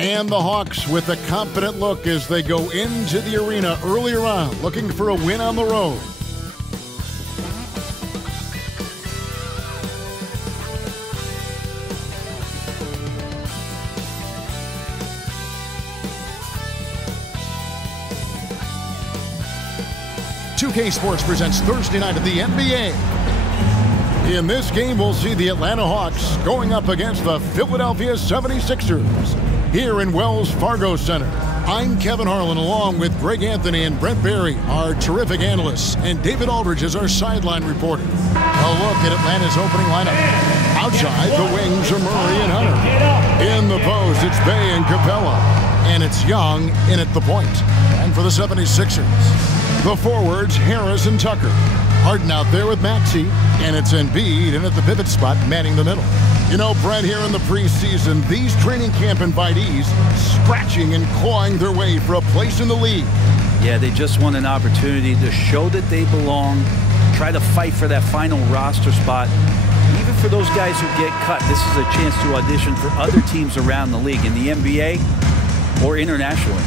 And the Hawks with a confident look as they go into the arena earlier on, looking for a win on the road. "2K Sports presents Thursday night of the NBA. In this game, we'll see the Atlanta Hawks going up against the Philadelphia 76ers here in Wells Fargo Center. I'm Kevin Harlan, along with Greg Anthony and Brent Barry, our terrific analysts, and David Aldridge is our sideline reporter. A look at Atlanta's opening lineup. Outside, the wings are Murray and Hunter. In the post, it's Bay and Capela. And it's Young in at the point. And for the 76ers, the forwards, Harris and Tucker. Harden out there with Maxey, and it's Embiid in at the pivot spot, manning the middle. You know, Brent, here in the preseason, these training camp invitees scratching and clawing their way for a place in the league. Yeah, they just want an opportunity to show that they belong, try to fight for that final roster spot. Even for those guys who get cut, this is a chance to audition for other teams around the league, in the NBA or internationally.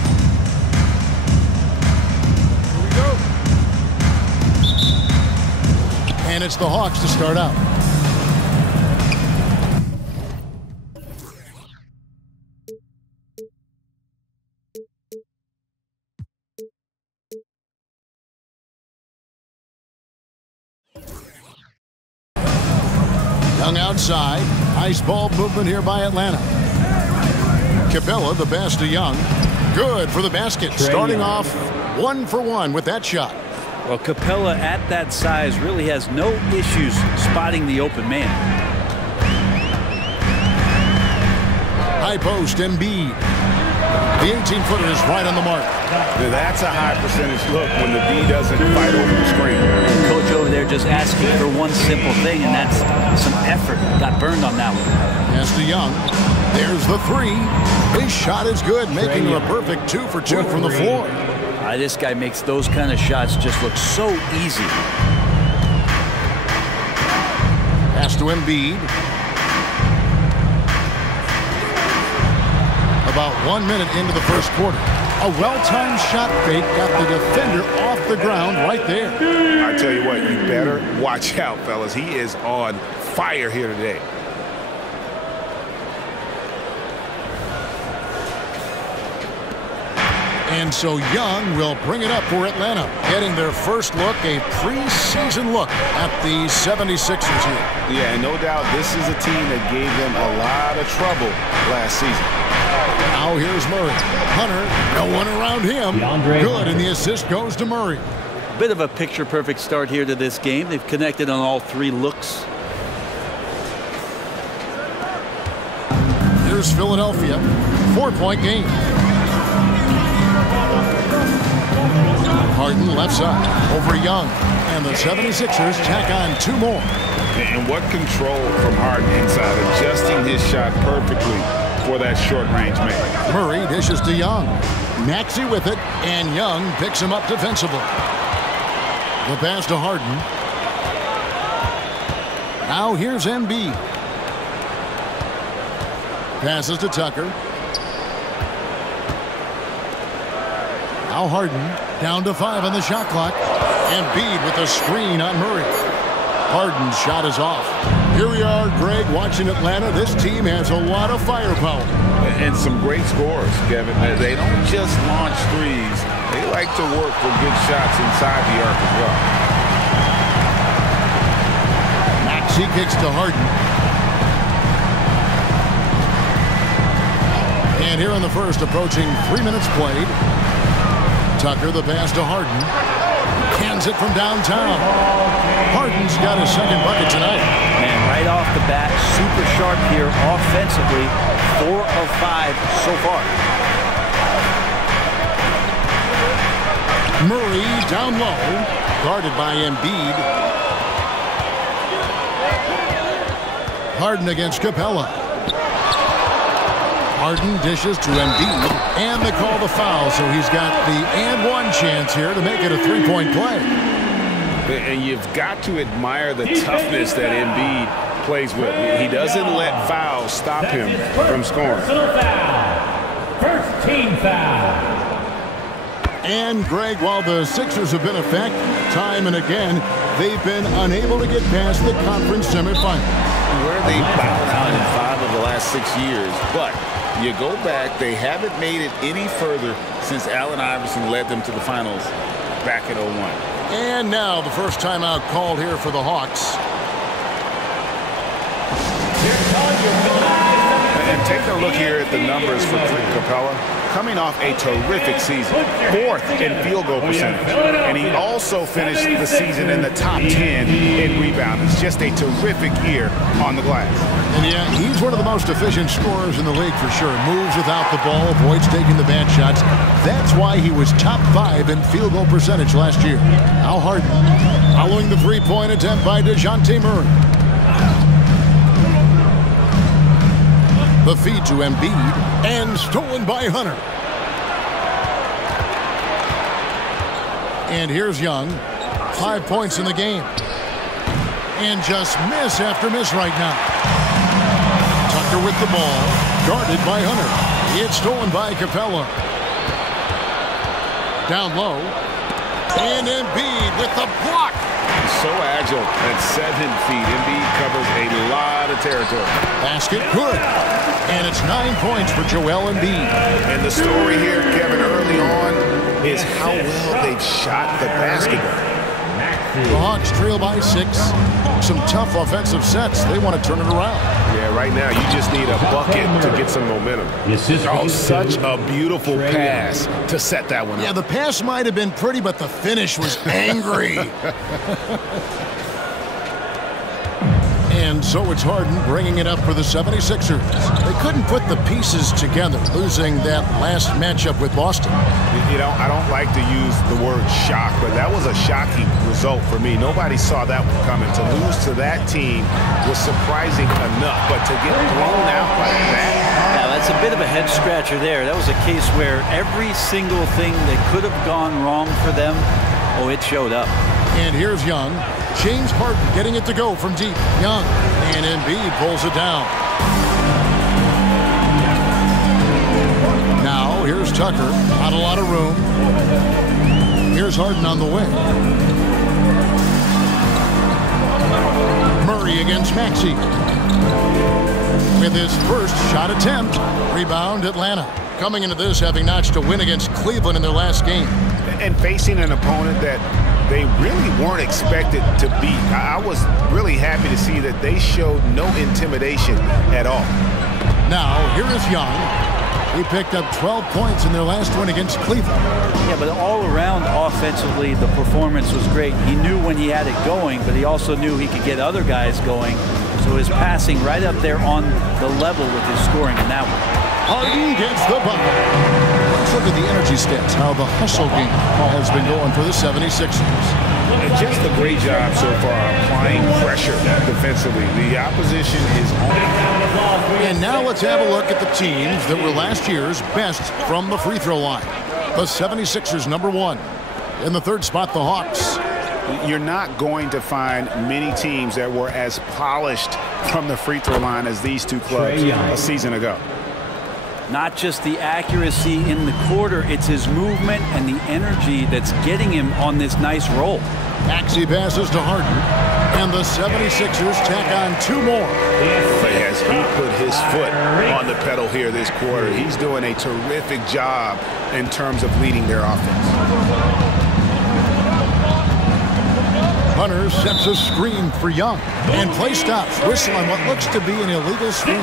And it's the Hawks to start out. Young outside. Nice ball movement here by Atlanta. Capela, the pass to Young. Good for the basket. Trae Starting Young. off 1 for 1 with that shot. Well, Capela at that size really has no issues spotting the open man. High post, Embiid. The 18-footer is right on the mark. That's a high percentage look when the D doesn't fight over the screen. And coach over there just asking for one simple thing, and that's some effort. Got burned on that one. Pass to Young. There's the three. His shot is good, making it a perfect 2 for 2 from the floor. This guy makes those kind of shots just look so easy. Pass to Embiid. About 1 minute into the first quarter. A well-timed shot fake got the defender off the ground right there. I tell you what, you better watch out, fellas. He is on fire here today. And so Young will bring it up for Atlanta, getting their first look, a preseason look at the 76ers here. Yeah, and no doubt this is a team that gave them a lot of trouble last season. Now here's Murray. Hunter, no one around him. Good, and the assist goes to Murray. Bit of a picture-perfect start here to this game. They've connected on all 3 looks. Here's Philadelphia. 4-point game. Harden left side over Young, and the 76ers tack on 2 more. And what control from Harden inside, adjusting his shot perfectly for that short-range man. Murray dishes to Young. Maxey with it, and Young picks him up defensively. The pass to Harden. Now here's Embiid. Passes to Tucker. Now Harden down to 5 on the shot clock. Embiid with a screen on Murray. Harden's shot is off. Here we are, Greg, watching Atlanta. This team has a lot of firepower. And some great scores, Kevin. They don't just launch threes. They like to work for good shots inside the arc as well. Maxey kicks to Harden. And here in the first, approaching 3 minutes played. Tucker, the pass to Harden. Hands it from downtown. Harden's got his second bucket tonight. Man, right off the bat, super sharp here offensively. 4 of 5 so far. Murray down low, guarded by Embiid. Harden against Capela. Harden dishes to Embiid, and they call the foul, so he's got the and one chance here to make it a 3-point play. And you've got to admire the toughness that Embiid plays with. He doesn't let fouls stop him from scoring. First team foul. And, Greg, while the Sixers have been a fact, time and again, they've been unable to get past the conference semifinal. Where they bowed out in 5 of the last 6 years. But you go back, they haven't made it any further since Allen Iverson led them to the finals back in 01. And now the first timeout called here for the Hawks. And taking a look here at the numbers for Clint Capela, coming off a terrific season, 4th in field goal percentage, and he also finished the season in the top 10 in rebounding. It's just a terrific year on the glass. And yeah, he's one of the most efficient scorers in the league for sure. Moves without the ball, avoids taking the bad shots. That's why he was top 5 in field goal percentage last year. Now Harden, following the three-point attempt by Dejounte Murray. The feed to Embiid, and stolen by Hunter. And here's Young. 5 points in the game. And just miss after miss right now. Tucker with the ball, guarded by Hunter. It's stolen by Capela. Down low. And Embiid with the block. So agile at 7 feet. Embiid covers a lot of territory. Basket good. And it's 9 points for Joel Embiid. And the story here, Kevin, early on is how well they've shot the basketball. The Hawks trail by 6. Some tough offensive sets. They want to turn it around. Yeah, right now you just need a bucket to get some momentum. Oh, such a beautiful pass to set that one up. Yeah, the pass might have been pretty, but the finish was angry. And so it's Harden bringing it up for the 76ers. They couldn't put the pieces together, losing that last matchup with Boston. You know, I don't like to use the word shock, but that was a shocking result for me. Nobody saw that one coming. To lose to that team was surprising enough, but to get blown out like that. Yeah, that's a bit of a head scratcher there. That was a case where every single thing that could have gone wrong for them, it showed up. And here's Young. James Harden getting it to go from deep. Young. And Embiid pulls it down. Now, here's Tucker. Not a lot of room. Here's Harden on the wing. Murray against Maxey. With his first shot attempt. Rebound, Atlanta. Coming into this, having notched a win against Cleveland in their last game. And facing an opponent that they really weren't expected to beat. I was really happy to see that they showed no intimidation at all. Now, here is Young. He picked up 12 points in their last win against Cleveland. Yeah, but all around offensively, the performance was great. He knew when he had it going, but he also knew he could get other guys going. So his passing right up there on the level with his scoring in that one. Harden gets the bucket. Let's look at the energy stats, how the hustle game has been going for the 76ers. Just a great job so far applying pressure defensively. The opposition is on. And now let's have a look at the teams that were last year's best from the free throw line. The 76ers, number 1. In the third spot, the Hawks. You're not going to find many teams that were as polished from the free throw line as these two clubs a season ago. Not just the accuracy in the quarter, it's his movement and the energy that's getting him on this nice roll. Maxey passes to Harden, and the 76ers tack on 2 more. As he put his foot on the pedal here this quarter, he's doing a terrific job in terms of leading their offense. Hunter sets a screen for Young, and play stops. Whistle on what looks to be an illegal screen.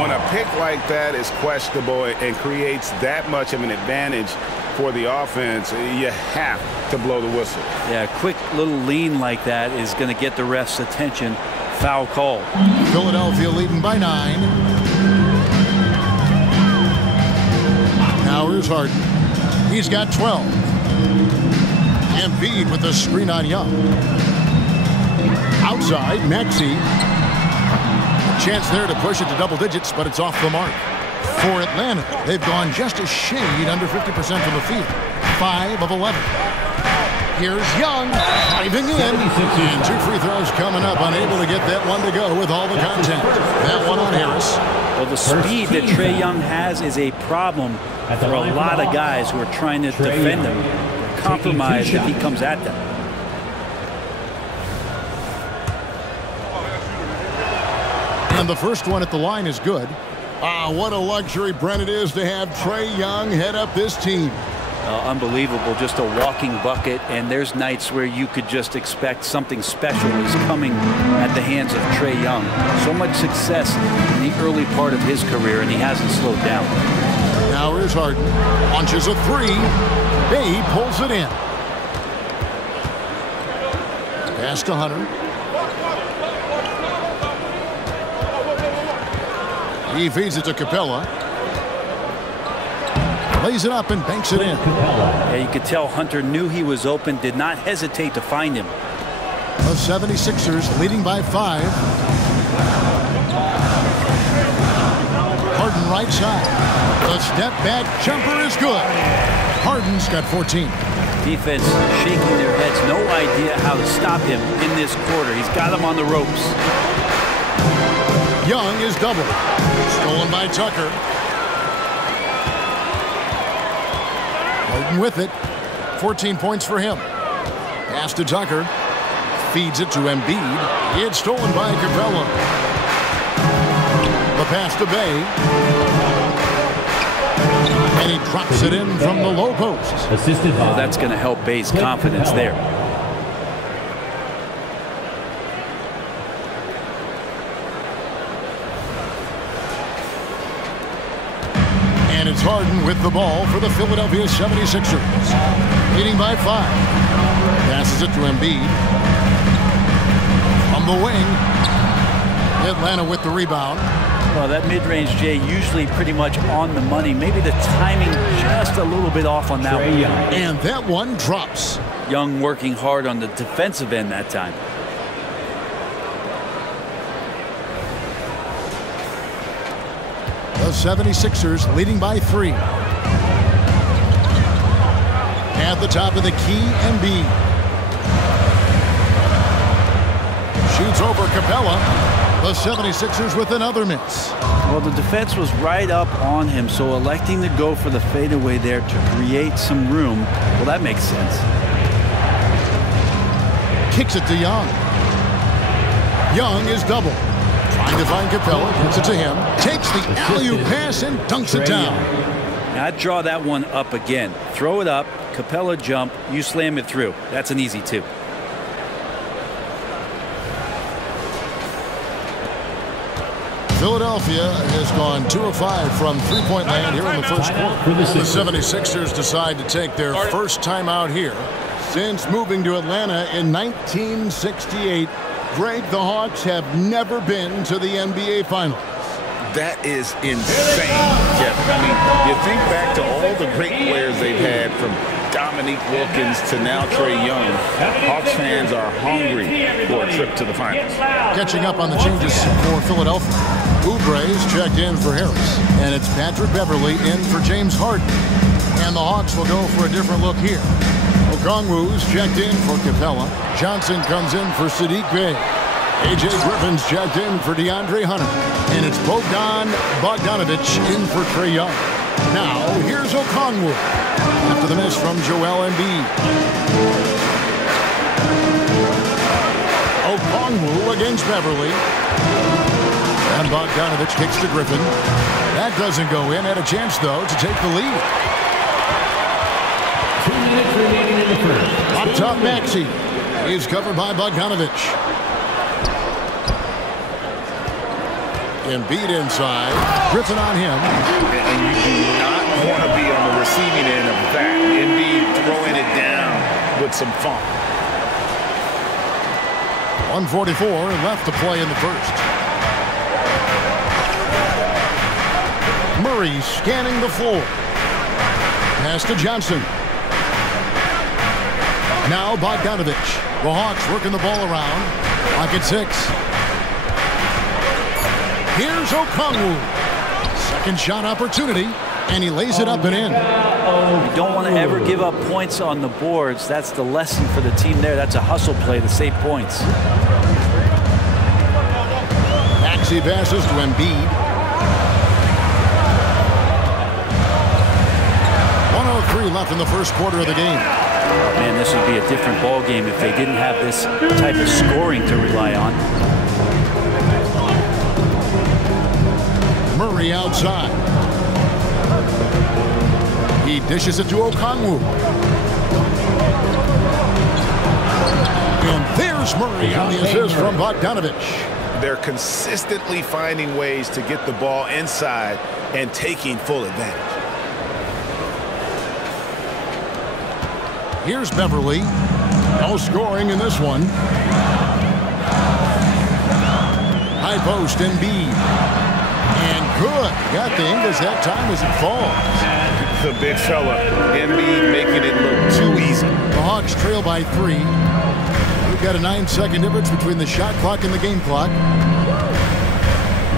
When a pick like that is questionable and creates that much of an advantage for the offense, you have to blow the whistle. Yeah, a quick little lean like that is going to get the ref's attention. Foul call. Philadelphia leading by 9. Now here's Harden. He's got 12. Embiid with the screen on Young. Outside, Maxey. Chance there to push it to double digits, but it's off the mark. For Atlanta, they've gone just a shade under 50% from the field. 5 of 11. Here's Young diving in. And 2 free throws coming up. Unable to get that one to go with all the contact. That one on Harris. Well, the speed that Trae Young has is a problem for a lot of guys who are trying to defend him. They're compromised if he comes at them. And the first one at the line is good. What a luxury, Brent, it is to have Trae Young head up this team. Unbelievable, just a walking bucket, and there's nights where you could just expect something special is coming at the hands of Trae Young. So much success in the early part of his career, and he hasn't slowed down. Now here's Harden. Launches a 3. Bay pulls it in. Pass to Hunter. He feeds it to Capela. Lays it up and banks it in. Yeah, you could tell Hunter knew he was open, did not hesitate to find him. The 76ers leading by 5. Harden right side. The step back jumper is good. Harden's got 14. Defense shaking their heads, no idea how to stop him in this quarter. He's got him on the ropes. Young is doubled. Stolen by Tucker. Harden with it. 14 points for him. Pass to Tucker. Feeds it to Embiid. It's stolen by Capela. The pass to Bay. And he drops it in from the low post. Well, that's going to help Bay's confidence there. And it's Harden with the ball for the Philadelphia 76ers. Leading by 5. Passes it to Embiid. From the wing. Atlanta with the rebound. Well, that mid-range, Jay, usually pretty much on the money. Maybe the timing just a little bit off on that one. And that one drops. Young working hard on the defensive end that time. The 76ers leading by 3. At the top of the key, Embiid. Shoots over Capela. The 76ers with another miss. Well, the defense was right up on him, so electing to go for the fadeaway there to create some room, well, that makes sense. Kicks it to Young. Young is double. Trying to find Capela. Gets it to him. Takes the alley-oop pass and dunks it down. Now, I'd draw that one up again. Throw it up, Capela jump, you slam it through. That's an easy 2. Philadelphia has gone 2 of 5 from three-point land here in the first quarter. The 76ers decide to take their first time out here since moving to Atlanta in 1968. Greg, the Hawks have never been to the NBA Finals. That is insane, Jeff. I mean, you think back to all the great players they've had, from Dominique Wilkins to now Trae Young. Hawks fans are hungry for a trip to the finals. Catching up on the changes for Philadelphia. Oubre's checked in for Harris, and it's Patrick Beverley in for James Harden. And the Hawks will go for a different look here. Okongwu's checked in for Capela. Johnson comes in for Saddiq Bey. A.J. Griffin's checked in for DeAndre Hunter. And it's Bogdanovic in for Trae Young. Now, here's Okongwu after the miss from Joel Embiid. Okongwu against Beverley. And Bogdanovic kicks to Griffin. That doesn't go in. Had a chance, though, to take the lead. 2 minutes remaining in the first. Up top, Maxey. He's covered by Bogdanovic. Embiid inside. Griffin on him. And you do not want to be on the receiving end of that. Embiid throwing it down with some funk. 1:44 left to play in the first. Murray scanning the floor. Pass to Johnson. Now Bogdanovic. The Hawks working the ball around. Clock at 6. Here's Okongwu. Second shot opportunity. And he lays it up and in. You don't want to ever give up points on the boards. That's the lesson for the team there. That's a hustle play to save points. Maxey passes to Embiid. 1:03 left in the first quarter of the game. Man, this would be a different ball game if they didn't have this type of scoring to rely on. Murray outside. He dishes it to Okongwu. And there's Murray on the assist from Bogdanovich. They're consistently finding ways to get the ball inside and taking full advantage. Here's Beverly. No scoring in this one. High post, Embiid. And good. Got the English that time as it falls. The big fella, Embiid, making it look too easy. The Hawks trail by 3. We've got a 9-second difference between the shot clock and the game clock.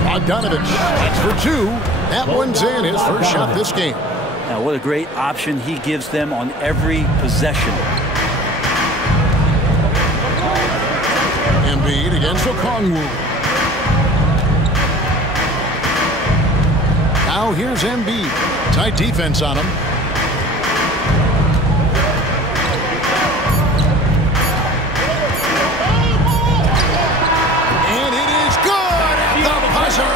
Bogdanovich, that's for 2. That one's in, his first shot this game. Now, what a great option he gives them on every possession. Embiid against Okongwu. Now here's Embiid. Tight defense on him. And it is good at the buzzer.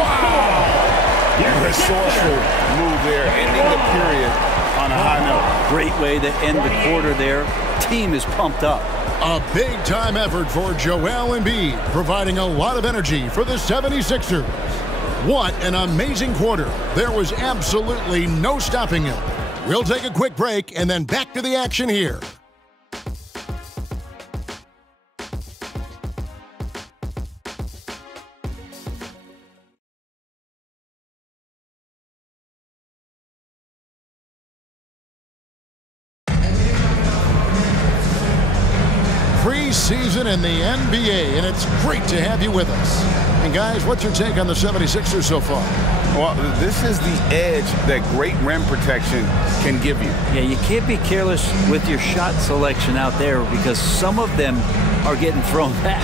Wow. Resourceful move there, ending the period on a high note. Great way to end the quarter there. Team is pumped up. A big-time effort for Joel Embiid, providing a lot of energy for the 76ers. What an amazing quarter. There was absolutely no stopping him. We'll take a quick break and then back to the action here. Preseason in the NBA, and it's great to have you with us. And guys, what's your take on the 76ers so far? Well, this is the edge that great rim protection can give you. Yeah, you can't be careless with your shot selection out there because some of them are getting thrown back.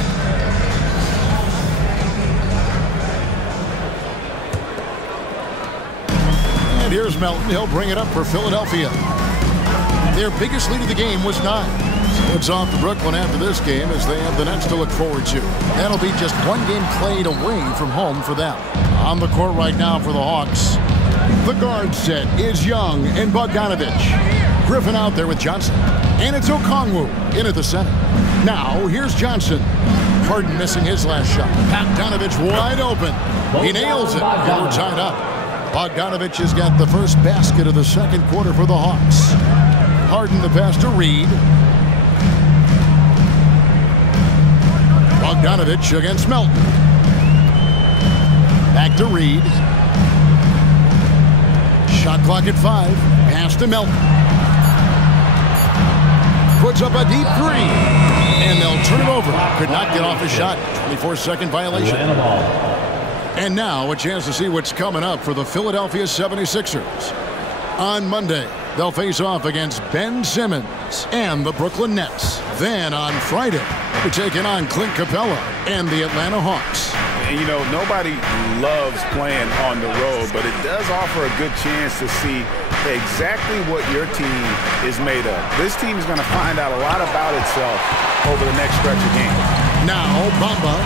And here's Melton. He'll bring it up for Philadelphia. Their biggest lead of the game was 9. It's off to Brooklyn after this game as they have the Nets to look forward to. That'll be just one game played away from home for them. On the court right now for the Hawks. The guard set is Young and Bogdanovich. Griffin out there with Johnson. And it's Okongwu in at the center. Now here's Johnson. Harden missing his last shot. Bogdanovich wide open. He nails it. And we're tied up. Bogdanovich has got the first basket of the second quarter for the Hawks. Harden the pass to Reed. Bogdanovich against Melton. Back to Reed. Shot clock at 5. Pass to Melton. Puts up a deep 3. And they'll turn it over. Could not get off the shot. 24-second violation. And now a chance to see what's coming up for the Philadelphia 76ers. On Monday, they'll face off against Ben Simmons and the Brooklyn Nets. Then on Friday, they're taking on Clint Capela and the Atlanta Hawks. And you know, nobody loves playing on the road, but it does offer a good chance to see exactly what your team is made of. This team is going to find out a lot about itself over the next stretch of games. Now, Bamba,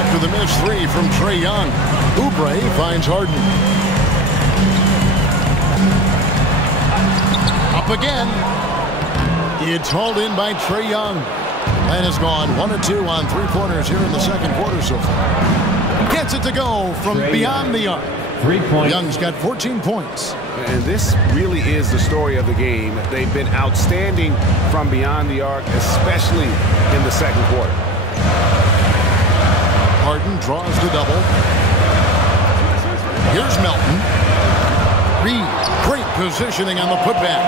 after the missed 3 from Trae Young. Oubre finds Harden. Up again. It's hauled in by Trae Young. And has gone 1 of 2 on 3-pointers here in the second quarter so far. Gets it to go from beyond the arc. 3 points. Young's got 14 points. And this really is the story of the game. They've been outstanding from beyond the arc, especially in the second quarter. Harden draws the double. Here's Melton. Reed, great positioning on the putback.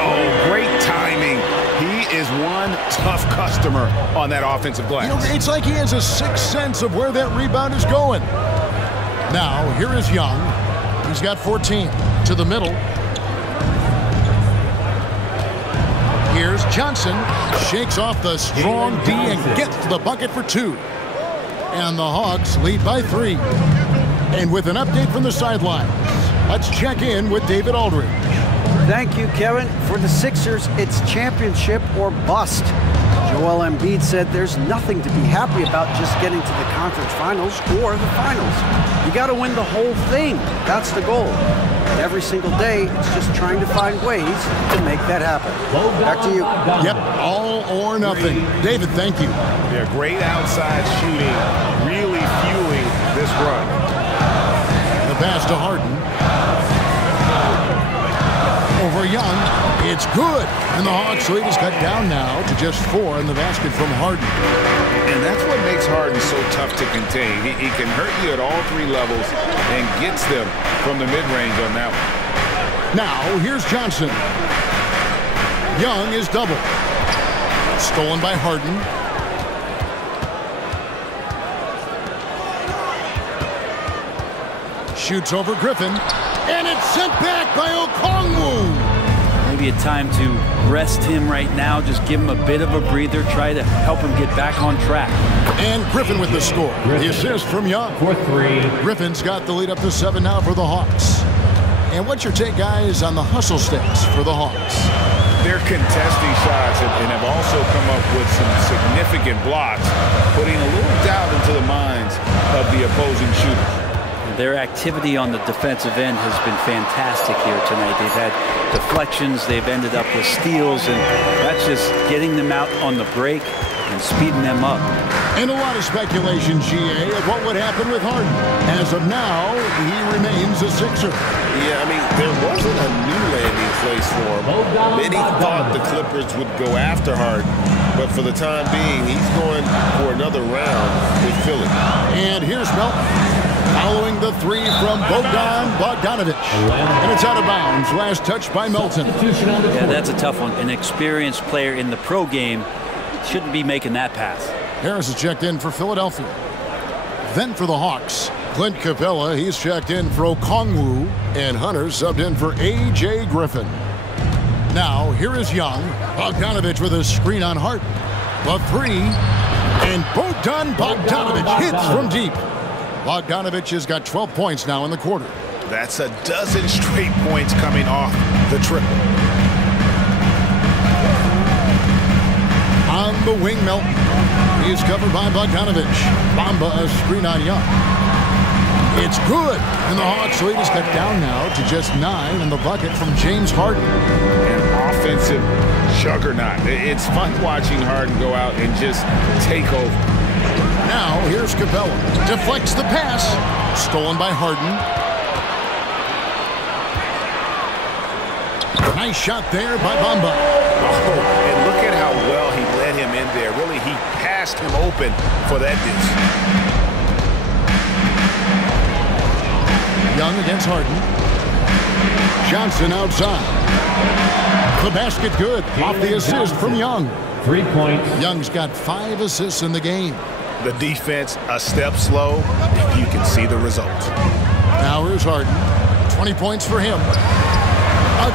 Oh, great timing. He is one tough customer on that offensive glass. You know, it's like he has a sixth sense of where that rebound is going. Now, here is Young. He's got 14. To the middle. Here's Johnson. Shakes off the strong D and gets to the bucket for 2. And the Hawks lead by 3. And with an update from the sidelines, let's check in with David Aldridge. Thank you, Kevin. For the Sixers, it's championship or bust. Joel Embiid said there's nothing to be happy about just getting to the conference finals or the finals. You got to win the whole thing. That's the goal. And every single day, it's just trying to find ways to make that happen. Back to you. Yep, all or nothing. David, thank you. Yeah, great outside shooting, really fueling this run. The pass to Harden. Over Young. It's good. And the Hawks lead is cut down now to just 4 in the basket from Harden. And that's what makes Harden so tough to contain. He can hurt you at all 3 levels and gets them from the mid-range on that one. Now, here's Johnson. Young is double. Stolen by Harden. Shoots over Griffin. And it's sent back by Okongwu. Maybe a time to rest him right now. Just give him a bit of a breather. Try to help him get back on track. And Griffin with the score. The assist from Young. For 3. Griffin's got the lead up to 7 now for the Hawks. And what's your take, guys, on the hustle sticks for the Hawks? They're contesting shots and have also come up with some significant blocks, putting a little doubt into the minds of the opposing shooters. Their activity on the defensive end has been fantastic here tonight. They've had deflections, they've ended up with steals, and that's just getting them out on the break and speeding them up. And a lot of speculation, GA, of what would happen with Harden. As of now, he remains a Sixer. Yeah, I mean, there wasn't a new landing place for him. Many thought the Clippers would go after Harden, but for the time being, he's going for another round with Philly. And here's Melton. Following the 3 from Bogdanovic. And it's out of bounds. Last touch by Melton. Yeah, that's a tough one. An experienced player in the pro game shouldn't be making that pass. Harris is checked in for Philadelphia. Then for the Hawks, Clint Capela. He's checked in for Okongwu. And Hunter subbed in for A.J. Griffin. Now, here is Young. Bogdanovic with a screen on Harden. The 3. And Bogdanovic hits from deep. Bogdanovic has got 12 points now in the quarter. That's a dozen straight points coming off the triple. On the wing, Melton. He's covered by Bogdanovic. Bamba a screen on Young. It's good. And the Hawks lead is cut down now to just 9 in the bucket from James Harden. An offensive juggernaut. It's fun watching Harden go out and just take over. Now, here's Capela. Deflects the pass. Stolen by Harden. Nice shot there by Bamba. Oh, and look at how well he led him in there. Really, he passed him open for that dish. Young against Harden. Johnson outside. The basket good. Off the assist from Young. 3 points. Young's got 5 assists in the game. The defense a step slow. You can see the result. Now here's Harden. 20 points for him.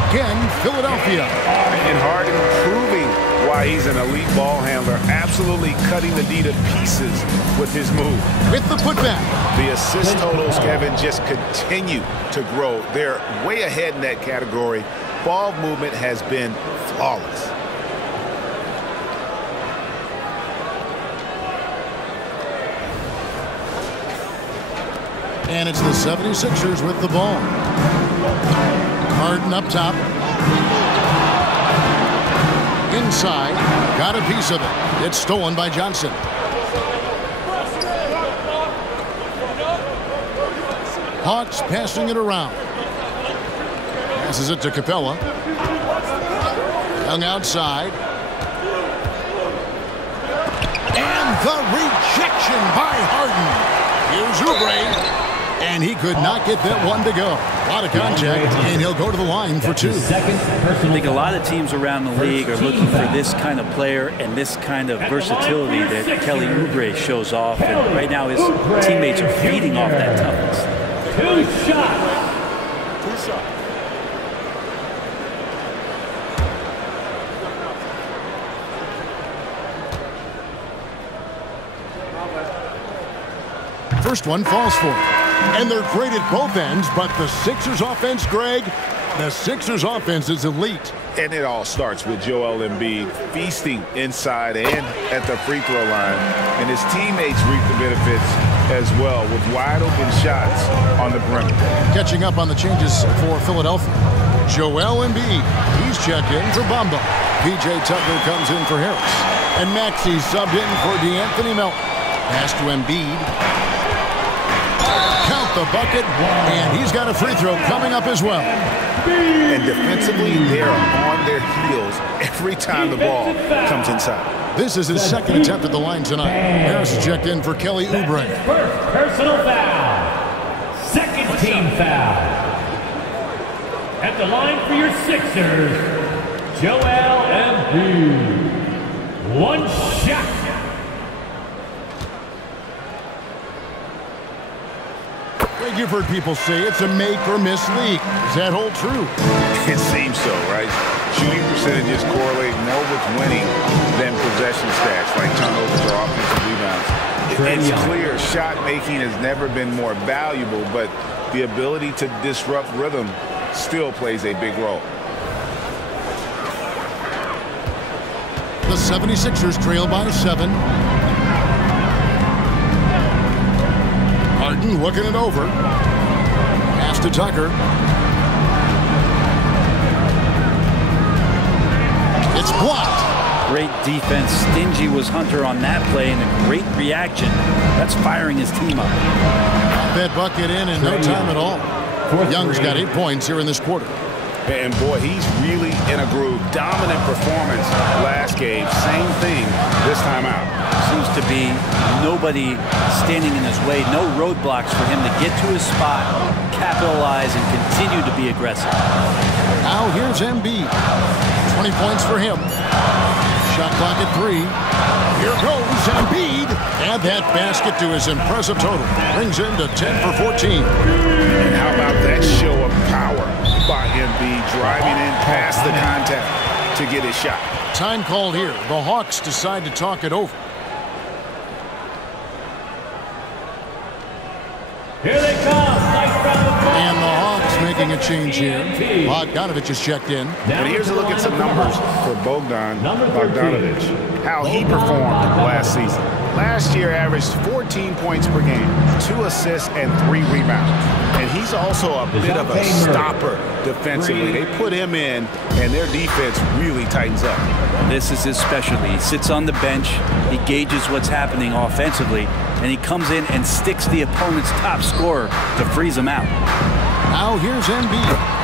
Again, Philadelphia. And Harden proving why he's an elite ball handler. Absolutely cutting the D to pieces with his move. With the putback. The assist totals, Kevin, just continue to grow. They're way ahead in that category. Ball movement has been flawless. And it's the 76ers with the ball. Harden up top. Inside. Got a piece of it. It's stolen by Johnson. Hawks passing it around. Passes it to Capela. Young outside. And the rejection by Harden. Here's Oubre. And he could not get that one to go. A lot of contact, and he'll go to the line for 2. I think a lot of teams around the league are looking for this kind of player and this kind of versatility that Kelly Oubre shows off. And right now his teammates are feeding off that toughness. 2 shots. first one falls for it. And they're great at both ends, but the Sixers offense, Greg, the Sixers offense is elite. And it all starts with Joel Embiid feasting inside and at the free throw line. And his teammates reap the benefits as well with wide open shots on the perimeter. Catching up on the changes for Philadelphia. Joel Embiid, he's checked in for Bamba. P.J. Tucker comes in for Harris. And Maxey subbed in for DeAnthony Melton. Pass to Embiid. Count the bucket, and he's got a free throw coming up as well. And defensively, they are on their heels every time the ball comes inside. This is his second attempt at the line tonight. Harris checked in for Kelly Oubre. First personal foul. Second team foul. At the line for your Sixers, Joel Embiid. One shot. You've heard people say it's a make-or-miss league. Does that hold true? It seems so, right? Shooting percentages correlate more with winning than possession stats like turnovers or offensive rebounds. It's clear shot making has never been more valuable, but the ability to disrupt rhythm still plays a big role. The 76ers trail by 7. Harden looking it over. Pass to Tucker. It's blocked. Great defense. Stingy was Hunter on that play, and a great reaction. That's firing his team up. That bucket in no time at all. Young's got 8 points here in this quarter. And boy, he's really in a groove. Dominant performance last game. Same thing this time out. Seems to be nobody standing in his way. No roadblocks for him to get to his spot, capitalize, and continue to be aggressive. Now here's Embiid. 20 points for him. Shot clock at 3. Here goes Embiid. Add that basket to his impressive total. Brings him to 10 for 14. And how about that show of power by Embiid, driving in past the contact to get his shot. Time called here. The Hawks decide to talk it over. Here they come. And the Hawks making a change here. Bogdanovich is checked in. And here's a look at some numbers for Bogdanovich. How he performed last season. Last year averaged 14 points per game, 2 assists, and 3 rebounds. And he's also a bit of a stopper defensively. They put him in, and their defense really tightens up. This is his specialty. He sits on the bench, he gauges what's happening offensively, and he comes in and sticks the opponent's top scorer to freeze him out. Now here's Embiid.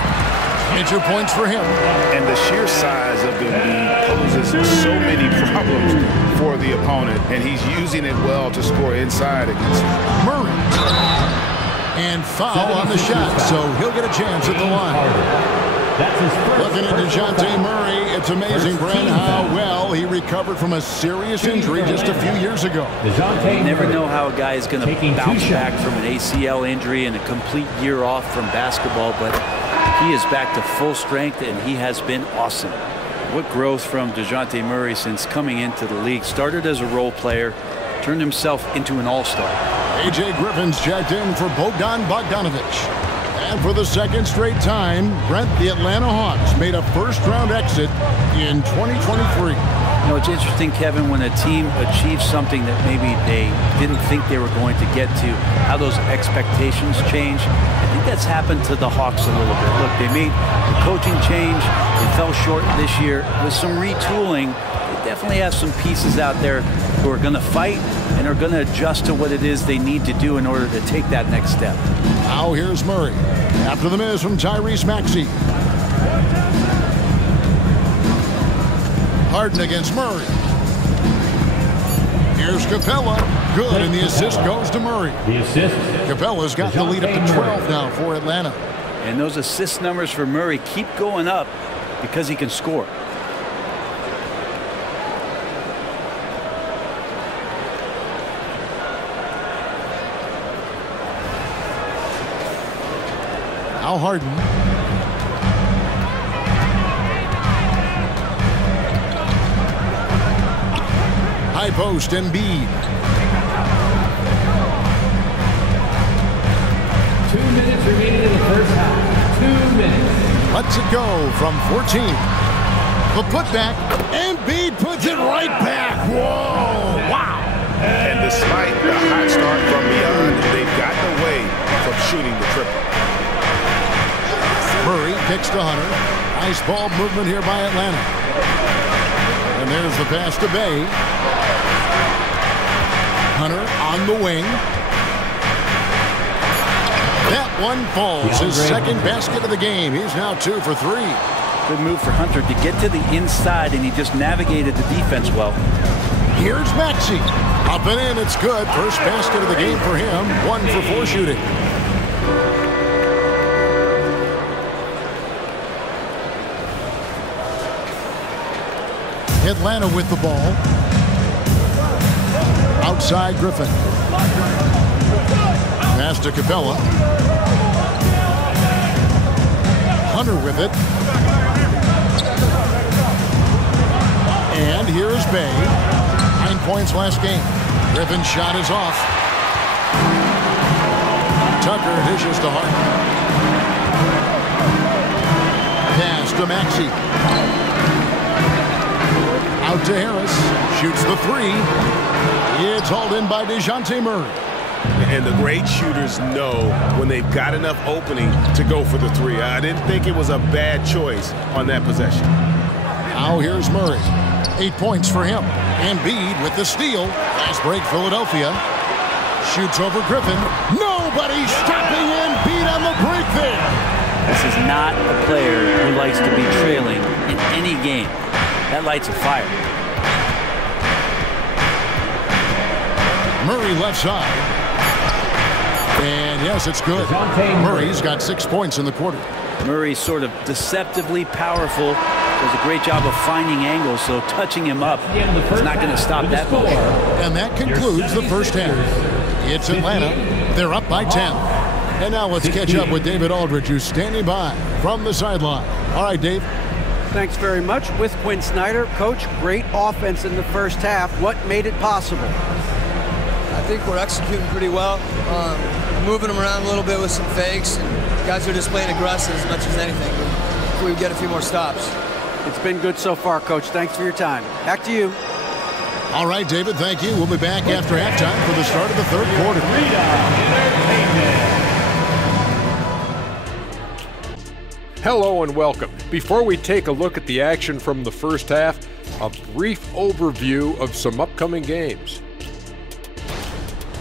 22 points for him. And the sheer size of Embiid poses so many problems for the opponent, and he's using it well to score inside against Murray. And foul on the shot, so he'll get a chance at the line. Looking at Dejounte Murray, it's amazing, Brent, how well he recovered from a serious injury just a few years ago. You never know how a guy is going to bounce back from an ACL injury and a complete year off from basketball, but he is back to full strength, and he has been awesome. What growth from Dejounte Murray since coming into the league. Started as a role player, turned himself into an all-star. A.J. Griffin's checked in for Bogdanovich. And for the second straight time, Brent, the Atlanta Hawks made a first-round exit in 2023. You know, it's interesting, Kevin, when a team achieves something that maybe they didn't think they were going to get to, how those expectations change. I think that's happened to the Hawks a little bit. Look, they made the coaching change. They fell short this year. With some retooling, they definitely have some pieces out there who are going to fight and are going to adjust to what it is they need to do in order to take that next step. Now here's Murray. After the miss from Tyrese Maxey. Harden against Murray. Here's Capela. Good, and the assist goes to Murray. The assist. Capela's got the lead up to 12 now for Atlanta. And those assist numbers for Murray keep going up because he can score. Now Harden. High post, Embiid. lets it go from 14. The putback. Embiid puts it right back. Whoa! Wow! And despite the hot start from beyond, they've gotten away from shooting the triple. Murray kicks to Hunter. Nice ball movement here by Atlanta. And there's the pass to Bay. Hunter on the wing. That one falls. His second basket of the game. He's now 2 for 3. Good move for Hunter to get to the inside, and he just navigated the defense well. Here's Maxey. Up and in. It's good. First basket of the game for him. 1 for 4 shooting. Atlanta with the ball. Outside Griffin. Pass to Capela. Hunter with it. And here's Bay. 9 points last game. Griffin's shot is off. Tucker dishes to Harden. Pass to Maxey. Out to Harris. Shoots the 3. It's hauled in by Dejounte Murray. And the great shooters know when they've got enough opening to go for the 3. I didn't think it was a bad choice on that possession. Now here's Murray. 8 points for him. Embiid with the steal. Fast break Philadelphia. Shoots over Griffin. Nobody stopping Embiid on the break there. This is not a player who likes to be trailing in any game. That lights a fire. Murray left side. And yes, it's good. Murray's got 6 points in the quarter. Murray's sort of deceptively powerful. Does a great job of finding angles, so touching him up is not going to stop that motion. And that concludes the first half. It's Atlanta. They're up by 10. And now let's catch up with David Aldridge, who's standing by from the sideline. All right, Dave. Thanks very much. With Quinn Snyder, Coach, great offense in the first half. What made it possible? I think we're executing pretty well. Moving them around a little bit with some fakes. And guys are just playing aggressive as much as anything. If we get a few more stops. It's been good so far, Coach. Thanks for your time. Back to you. All right, David, thank you. We'll be back after halftime for the start of the third quarter. Hello and welcome. Before we take a look at the action from the first half, a brief overview of some upcoming games.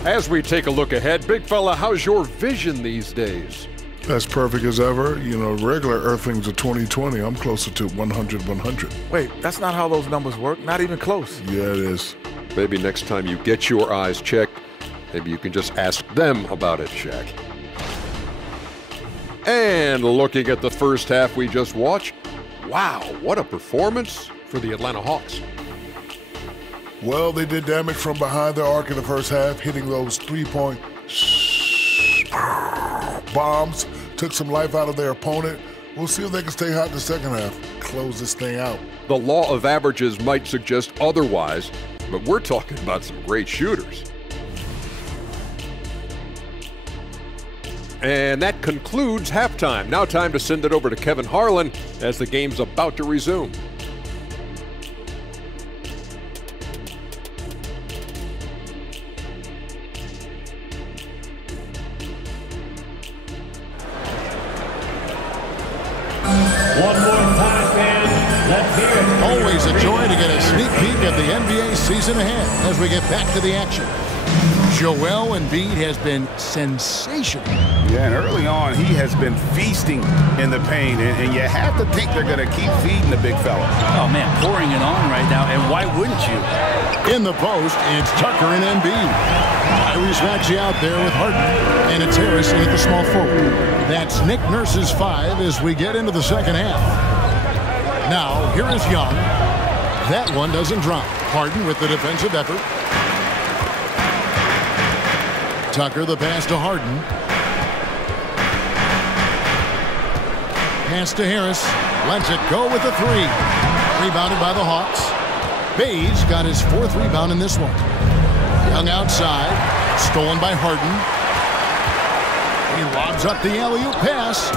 As we take a look ahead, big fella, how's your vision these days? As perfect as ever. You know, regular earthings are 20/20. I'm closer to 100/100. Wait, that's not how those numbers work. Not even close. Yeah, it is. Maybe next time you get your eyes checked, maybe you can just ask them about it, Shaq. And looking at the first half we just watched, wow, what a performance for the Atlanta Hawks. Well, they did damage from behind the arc in the first half, hitting those three-point bombs, took some life out of their opponent. We'll see if they can stay hot in the second half, close this thing out. The law of averages might suggest otherwise, but we're talking about some great shooters. And that concludes halftime. Now time to send it over to Kevin Harlan as the game's about to resume. One more time, fans. Let's hear it. Always a joy to get a sneak peek at the NBA season ahead as we get back to the action. Joel Embiid has been sensational. Yeah, and early on, he has been feasting in the paint, and you have to think they're going to keep feeding the big fella. Oh, man, pouring it on right now, and why wouldn't you? In the post, it's Tucker and Embiid. Tyrese Maxey out there with Harden, and it's Harris in at the small forward. That's Nick Nurse's 5 as we get into the second half. Now, here is Young. That one doesn't drop. Harden with the defensive effort. Tucker the pass to Harden. Pass to Harris. Lets it go with the 3. Rebounded by the Hawks. Bayes got his 4th rebound in this one. Young outside. Stolen by Harden. He lobs up the alley-oop pass.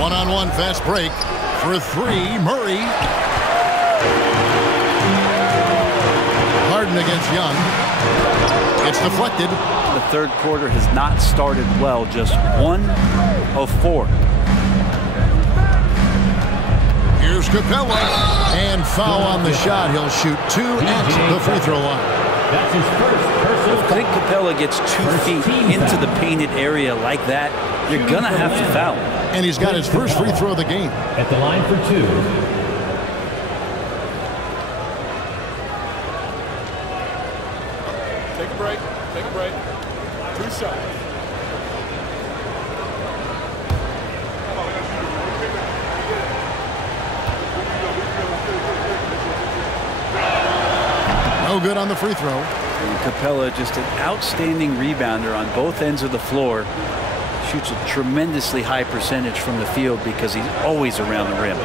One-on-one fast break for three. Murray. Harden against Young. It's deflected. The third quarter has not started well. Just 1 of 4. Here's Capela. And foul on the shot. He'll shoot 2 at the free throw line. That's his first personal. If Clint Capela gets 2 feet into the painted area like that, you're going to have to foul. And he's got his first free throw of the game. At the line for 2. Take a break. Take a break. 2 shots. No good on the free throw. And Capela, just an outstanding rebounder on both ends of the floor. Shoots a tremendously high percentage from the field because he's always around the rim.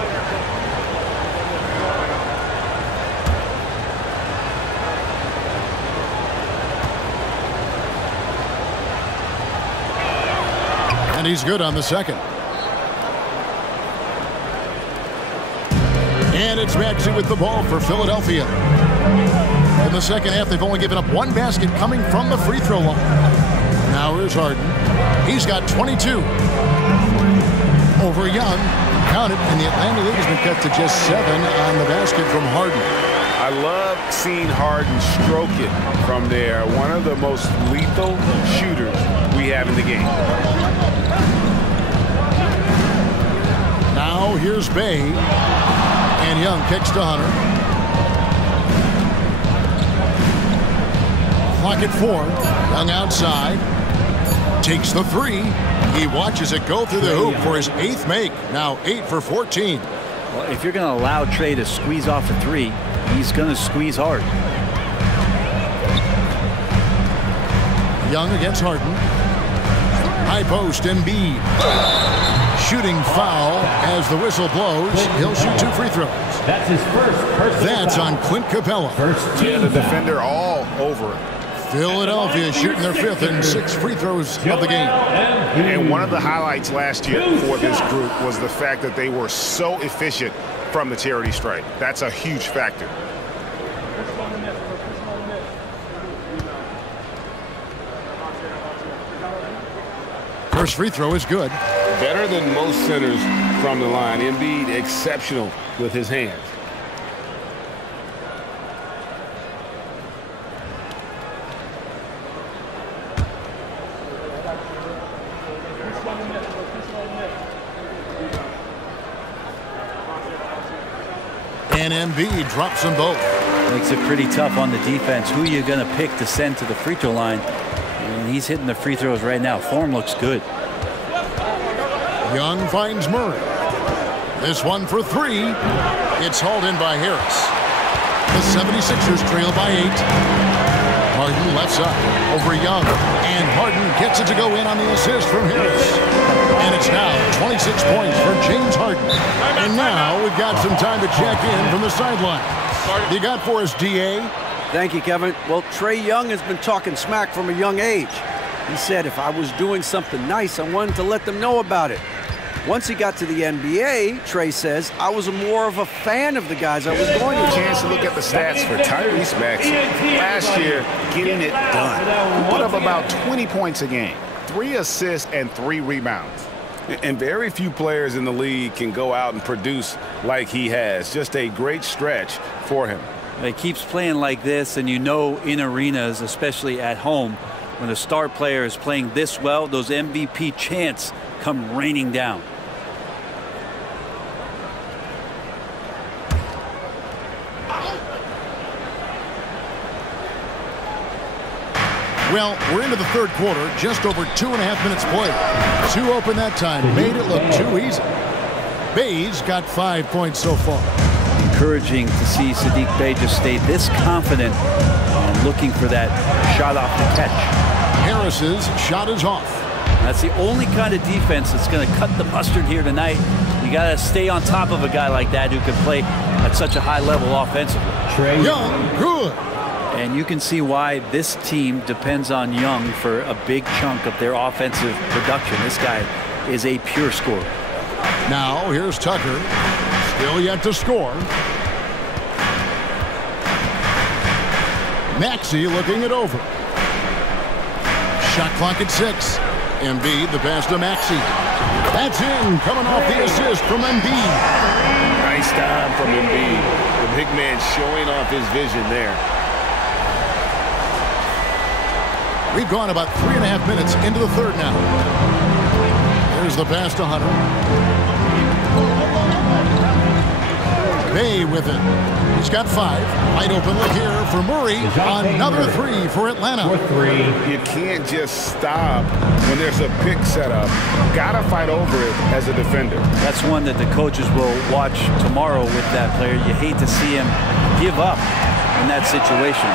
And he's good on the second. And it's Maxey with the ball for Philadelphia. In the second half, they've only given up 1 basket coming from the free throw line. Now here's Harden. He's got 22. Over Young. Count it, and the Atlanta League has been cut to just 7 on the basket from Harden. I love seeing Harden stroke it from there. One of the most lethal shooters we have in the game. Now here's Bay. And Young kicks to Hunter. Clock at 4. Young outside. Takes the 3. He watches it go through the hoop for his 8th make. Now 8 for 14. Well, if you're going to allow Trae to squeeze off a 3, he's going to squeeze hard. Young against Harden. High post, Embiid. Shooting foul as the whistle blows. He'll shoot 2 free throws. That's his first personal. That's on Clint Capela. Yeah, the defender all over it. Philadelphia shooting their 5th and 6th free throws of the game. And one of the highlights last year for this group was the fact that they were so efficient from the charity stripe. That's a huge factor. First free throw is good. Better than most centers from the line. Embiid exceptional with his hands. And Embiid drops them both. Makes it pretty tough on the defense. Who are you going to pick to send to the free throw line? And he's hitting the free throws right now. Form looks good. Young finds Murray. This one for 3. It's hauled in by Harris. The 76ers trail by 8. Harden left side over Young. And Harden gets it to go in on the assist from Harris. And it's now 26 points for James Harden. And now we've got some time to check in from the sideline. You got for us, D.A.? Thank you, Kevin. Well, Trae Young has been talking smack from a young age. He said if I was doing something nice, I wanted to let them know about it. Once he got to the NBA, Trae says, I was more of a fan of the guys I was going to. A chance to look at the stats for Tyrese Maxey. Last year, getting it done. He put up about 20 points a game, 3 assists and 3 rebounds. And very few players in the league can go out and produce like he has. Just a great stretch for him. He keeps playing like this, and you know in arenas, especially at home, when a star player is playing this well, those MVP chants come raining down. Well, we're into the third quarter, just over 2.5 minutes played. 2 open that time, made it look too easy. Bay's got 5 points so far. Encouraging to see Saddiq Bey just stay this confident and looking for that shot off the catch. Harris's shot is off. That's the only kind of defense that's going to cut the mustard here tonight. You got to stay on top of a guy like that who can play at such a high level offensively. Trae Young, good. And you can see why this team depends on Young for a big chunk of their offensive production. This guy is a pure scorer. Now here's Tucker. Still yet to score. Maxey looking it over. Shot clock at 6. Embiid, the pass to Maxey. That's in, coming off the assist from Embiid. Nice time from Embiid. The big man showing off his vision there. We've gone about 3.5 minutes into the third now. Here's the pass to Hunter. Bay with it. He's got 5. Wide open look here for Murray. Another 3 for Atlanta. You can't just stop when there's a pick set up. Gotta fight over it as a defender. That's one that the coaches will watch tomorrow with that player. You hate to see him give up in that situation.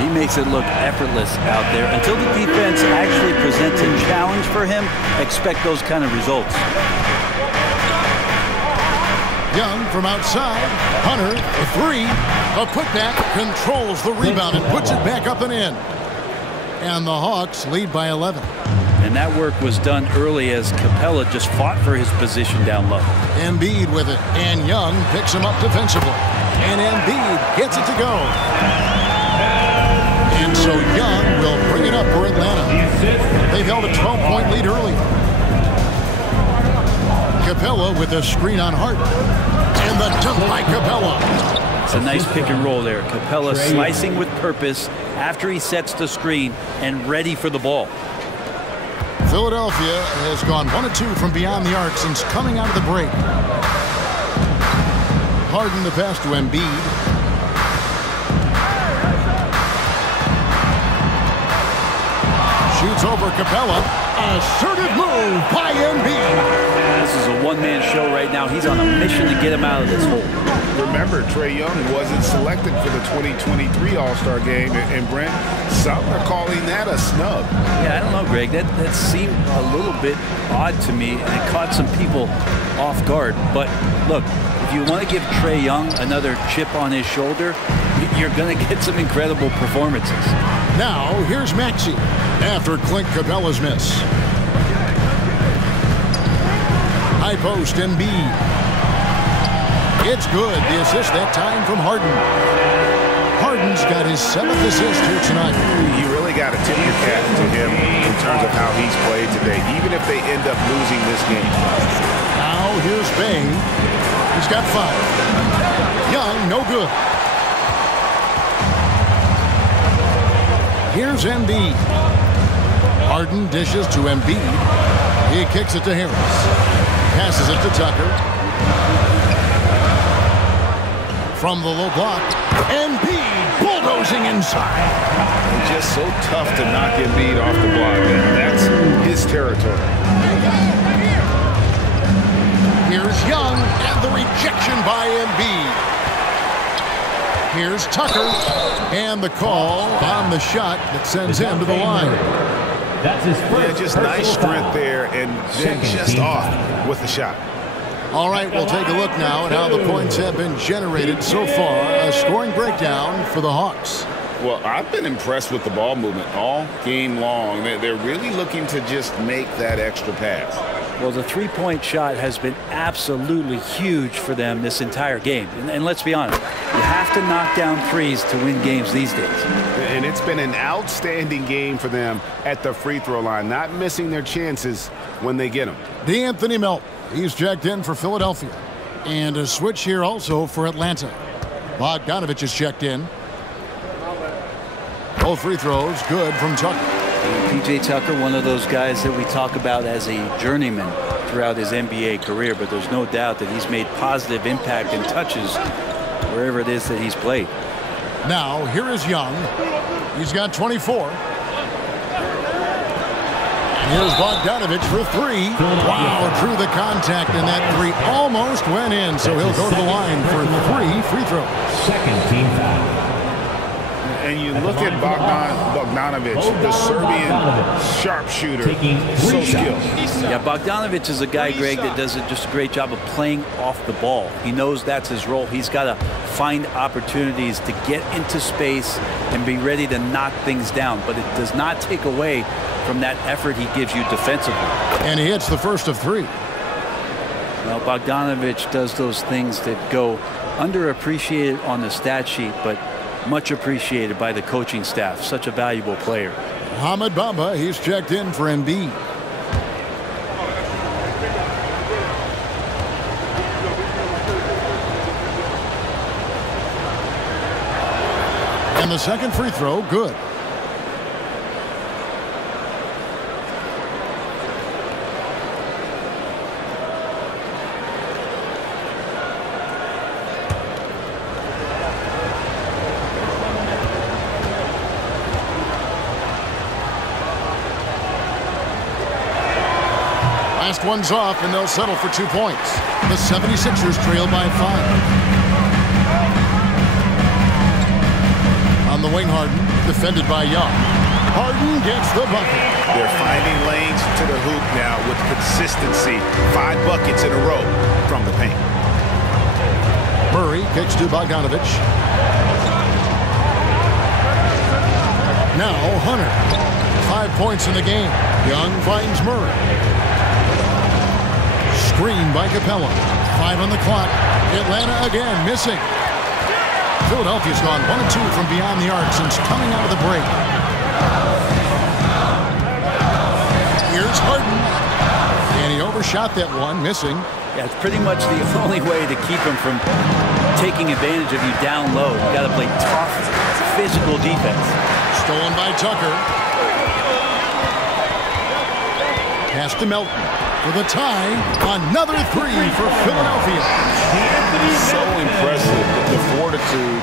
He makes it look effortless out there. Until the defense actually presents a challenge for him, expect those kind of results. Young from outside. Hunter, a 3. A putback, controls the rebound and puts it back up and in. And the Hawks lead by 11. And that work was done early as Capela just fought for his position down low. Embiid with it, and Young picks him up defensively. And Embiid gets it to go. And so Young will bring it up for Atlanta. They've held a 12-point lead early. Capela with a screen on Harden. And the dunk by Capela. It's a nice pick and roll there. Capela slicing with purpose after he sets the screen and ready for the ball. Philadelphia has gone 1 of 2 from beyond the arc since coming out of the break. Harden the pass to Embiid. Shoots over Capela. Assertive move by Embiid. This is a one-man show right now. He's on a mission to get him out of this hole. Remember, Trae Young wasn't selected for the 2023 All-Star game. And Brent, some are calling that a snub. Yeah, I don't know, Greg. That seemed a little bit odd to me, and it caught some people off guard. But look, if you want to give Trae Young another chip on his shoulder, you're going to get some incredible performances. Now, here's Maxey after Clint Capela's miss. High post, Embiid. It's good. The assist that time from Harden. Harden's got his 7th assist here tonight. You really got to tip your cap to him in terms of how he's played today, even if they end up losing this game. Now, here's Bay. He's got 5. Young, no good. Here's Embiid. Harden dishes to Embiid. He kicks it to Harris. Passes it to Tucker. From the low block. Embiid bulldozing inside. Just so tough to knock Embiid off the block. That's his territory. Here's Young and the rejection by Embiid. Here's Tucker, and the call on the shot that sends him to the line. That's his first. Yeah, just nice strength there, and then just off with the shot. All right, we'll take a look now at how the points have been generated so far. A scoring breakdown for the Hawks. Well, I've been impressed with the ball movement all game long. They're really looking to just make that extra pass. Well, the three-point shot has been absolutely huge for them this entire game. And let's be honest, you have to knock down threes to win games these days. And it's been an outstanding game for them at the free throw line, not missing their chances when they get them. D'Anthony Melton, he's checked in for Philadelphia. And a switch here also for Atlanta. Bogdanovich is checked in. Both free throws good from Tucker. P.J. Tucker, one of those guys that we talk about as a journeyman throughout his NBA career, but there's no doubt that he's made positive impact and touches wherever it is that he's played. Now, here is Young. He's got 24. Here's Bogdanovich for 3. Wow, drew the contact, and that 3 almost went in, so he'll go to the line for 3 free throws. Second team foul. And you look at Bogdanovich, the Serbian sharpshooter, so skilled. Yeah, Bogdanovich is a guy, Greg, that does just a great job of playing off the ball. He knows that's his role. He's got to find opportunities to get into space and be ready to knock things down. But it does not take away from that effort he gives you defensively. And he hits the first of 3. Well, Bogdanovich does those things that go underappreciated on the stat sheet, but much appreciated by the coaching staff. Such a valuable player. Ahmed Bamba, he's checked in for Embiid. And the second free throw, good. Last one's off, and they'll settle for 2 points. The 76ers trail by 5. On the wing, Harden, defended by Young. Harden gets the bucket. They're finding lanes to the hoop now with consistency. 5 buckets in a row from the paint. Murray kicks to Bogdanovich. Now Hunter. 5 points in the game. Young finds Murray. Screen by Capela. 5 on the clock. Atlanta again missing. Philadelphia's gone 1 of 2 from beyond the arc since coming out of the break. Here's Harden. And he overshot that one, missing. Yeah, it's pretty much the only way to keep him from taking advantage of you down low. You got to play tough, physical defense. Stolen by Tucker. Pass to Melton. For the tie, another 3 for Philadelphia. So impressive, the fortitude,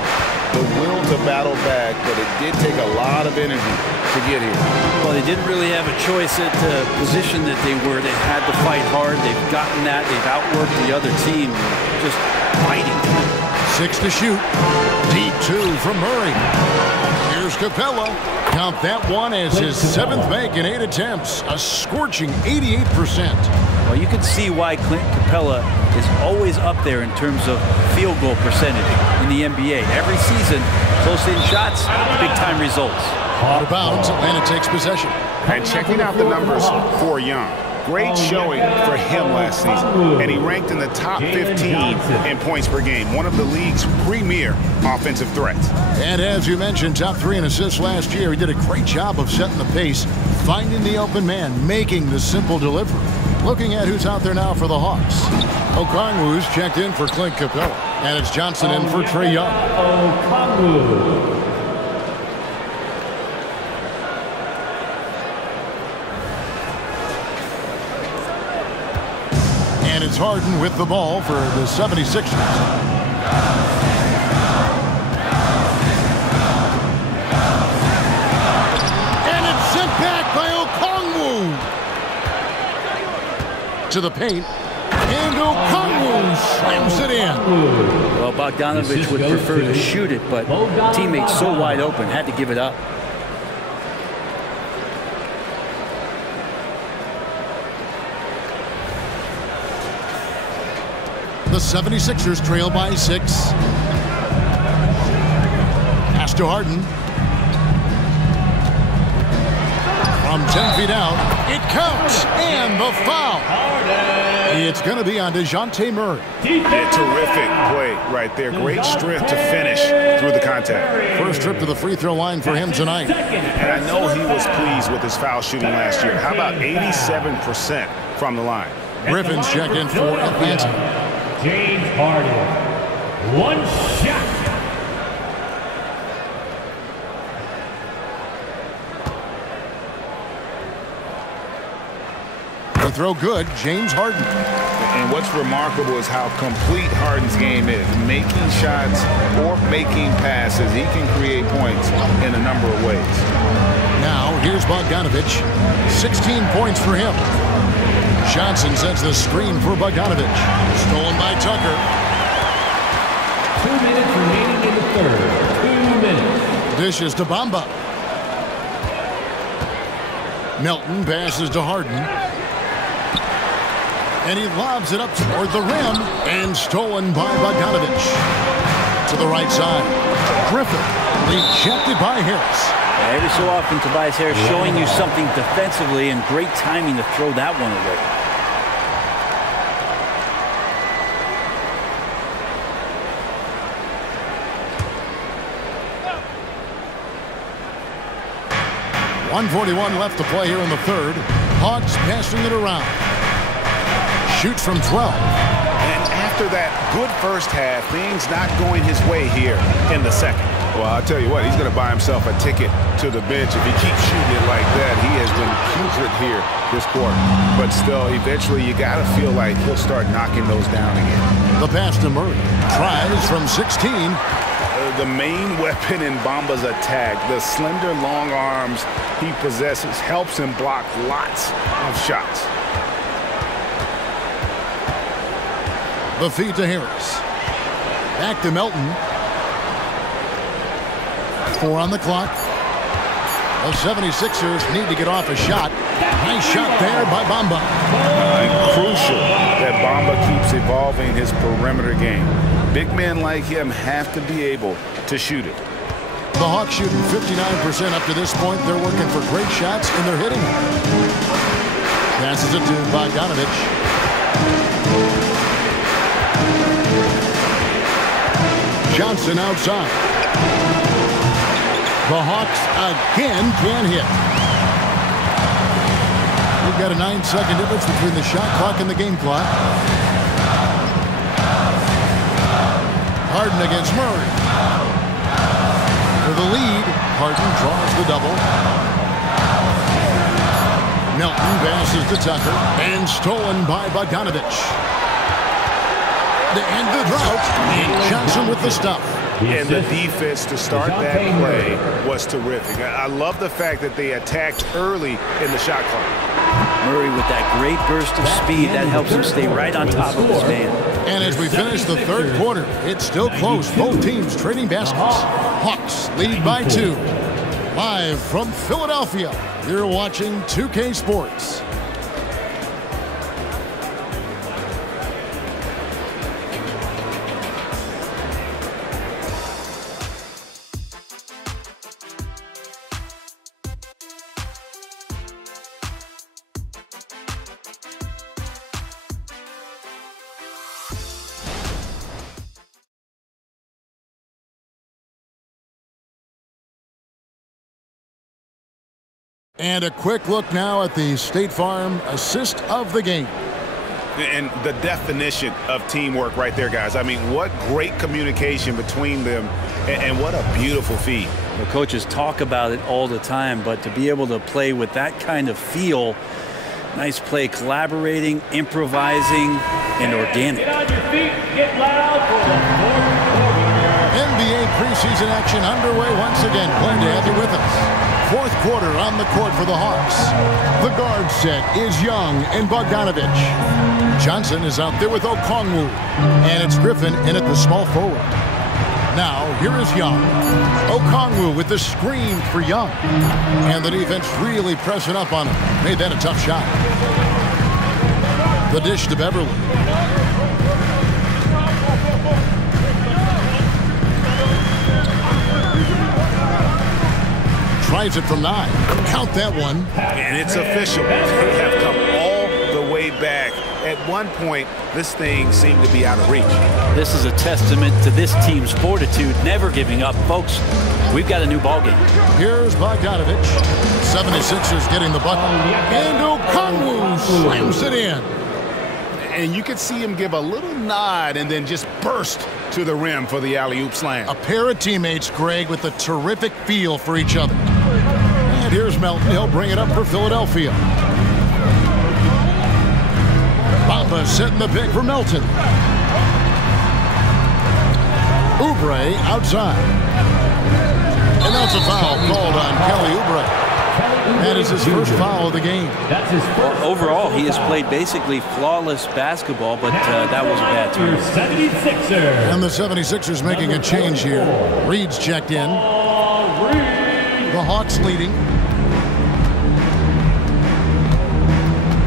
the will to battle back, but it did take a lot of energy to get here. Well, they didn't really have a choice at the position that they were. They had to fight hard. They've gotten that. They've outworked the other team, just fighting. 6 to shoot. Deep 2 from Murray. Here's Capela. Count that one as his 7th make in 8 attempts. A scorching 88%. Well, you can see why Clint Capela is always up there in terms of field goal percentage in the NBA. Every season, close-in shots, big-time results. Out of bounds, Atlanta takes possession. And checking out the numbers for Young. Great showing for him last season. And he ranked in the top 15 in points per game. One of the league's premier offensive threats. And as you mentioned, top 3 in assists last year. He did a great job of setting the pace, finding the open man, making the simple delivery. Looking at who's out there now for the Hawks. Okongwu's checked in for Clint Capela. And it's Johnson in for Trae Young. Okongwu. And it's Harden with the ball for the 76ers. And it's sent back by Okongwu. To the paint. And Okongwu slams it in. Well, Bogdanovich would prefer to shoot it, but teammates so wide open, had to give it up. The 76ers trail by 6. Pass to Harden. From 10 feet out, it counts, and the foul. It's going to be on Dejounte Murray. Yeah, terrific play right there. Great strength to finish through the contact. First trip to the free throw line for him tonight. And I know he was pleased with his foul shooting last year. How about 87% from the line? Griffin's checked in for Atlanta. James Harden. One shot. The throw good, James Harden. And what's remarkable is how complete Harden's game is. Making shots or making passes, he can create points in a number of ways. Now, here's Bogdanovich. 16 points for him. Johnson sets the screen for Bogdanovich. Stolen by Tucker. 2 minutes remaining in the third. 2 minutes. Dishes to Bamba. Melton passes to Harden. And he lobs it up toward the rim. And stolen by Bogdanovich. To the right side. Griffin rejected by Harris. Every so often, Tobias Harris showing you something defensively, and great timing to throw that one away. 1:41 left to play here in the third. Hawks passing it around. Shoots from 12. And after that good first half, things not going his way here in the second. Well, I'll tell you what, he's going to buy himself a ticket to the bench if he keeps shooting it like that. He has been putrid here this quarter. But still, eventually you got to feel like he'll start knocking those down again. The pass to Murray. Tries from 16. The main weapon in Bamba's attack, the slender long arms he possesses, helps him block lots of shots. The feed to Harris. Back to Melton. 4 on the clock. The 76ers need to get off a shot. Nice shot there by Bamba. Crucial that Bamba keeps evolving his perimeter game. Big men like him have to be able to shoot it. The Hawks shooting 59% up to this point. They're working for great shots, and they're hitting. Passes it to Bogdanovich. Johnson outside. The Hawks again can't hit. We've got a 9-second difference between the shot clock and the game clock. Harden against Murray. For the lead, Harden draws the double. Melton passes to Tucker and stolen by Bogdanovich. To end the drought, and Johnson with the stuff. And the defense to start that play was terrific. I love the fact that they attacked early in the shot clock. Murray with that great burst of speed that helps him stay right on top of his man. And as we finish the third quarter, it's still close. Both teams trading baskets. Hawks lead by 2. Live from Philadelphia, you're watching 2K Sports. And a quick look now at the State Farm assist of the game. And the definition of teamwork right there, guys. I mean, what great communication between them, and what a beautiful feed. The coaches talk about it all the time, but to be able to play with that kind of feel, nice play, collaborating, improvising, and organic. Get on your feet, get loud for the fourth quarter. NBA preseason action underway once again. Glad to have you with us. Fourth quarter on the court for the Hawks. The guard set is Young and Bogdanovich. Johnson is out there with Okongwu. And it's Griffin in at the small forward. Now, here is Young. Okongwu with the screen for Young. And the defense really pressing up on him. Made that a tough shot. The dish to Beverly. Tries it from 9. Count that one. And it's official. They have come all the way back. At one point, this thing seemed to be out of reach. This is a testament to this team's fortitude, never giving up. Folks, we've got a new ballgame. Here's Bogdanovich. 76ers getting the bucket. And Okongwu slams it in. And you could see him give a little nod and then just burst to the rim for the alley-oop slam. A pair of teammates, Greg, with a terrific feel for each other. And here's Melton. He'll bring it up for Philadelphia. Bamba setting the pick for Melton. Oubre outside. And that's a foul called on Kelly Oubre. That is his first foul of the game. That's his first. Overall, he has played basically flawless basketball, but that was a bad turn. 76ers. And the 76ers making a change here. Reed's checked in. The Hawks leading.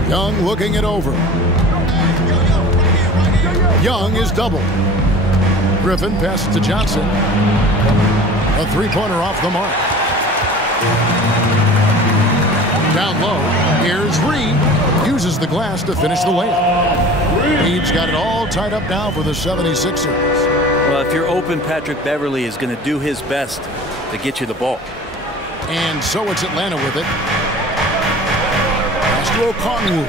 Young looking it over. Young is doubled. Griffin passes to Johnson. A three-pointer off the mark. Down low, here's Reed. Uses the glass to finish the layup. Reed's got it all tied up now for the 76ers. Well, if you're open, Patrick Beverly is going to do his best to get you the ball. And so it's Atlanta with it. Pass to Okongwu.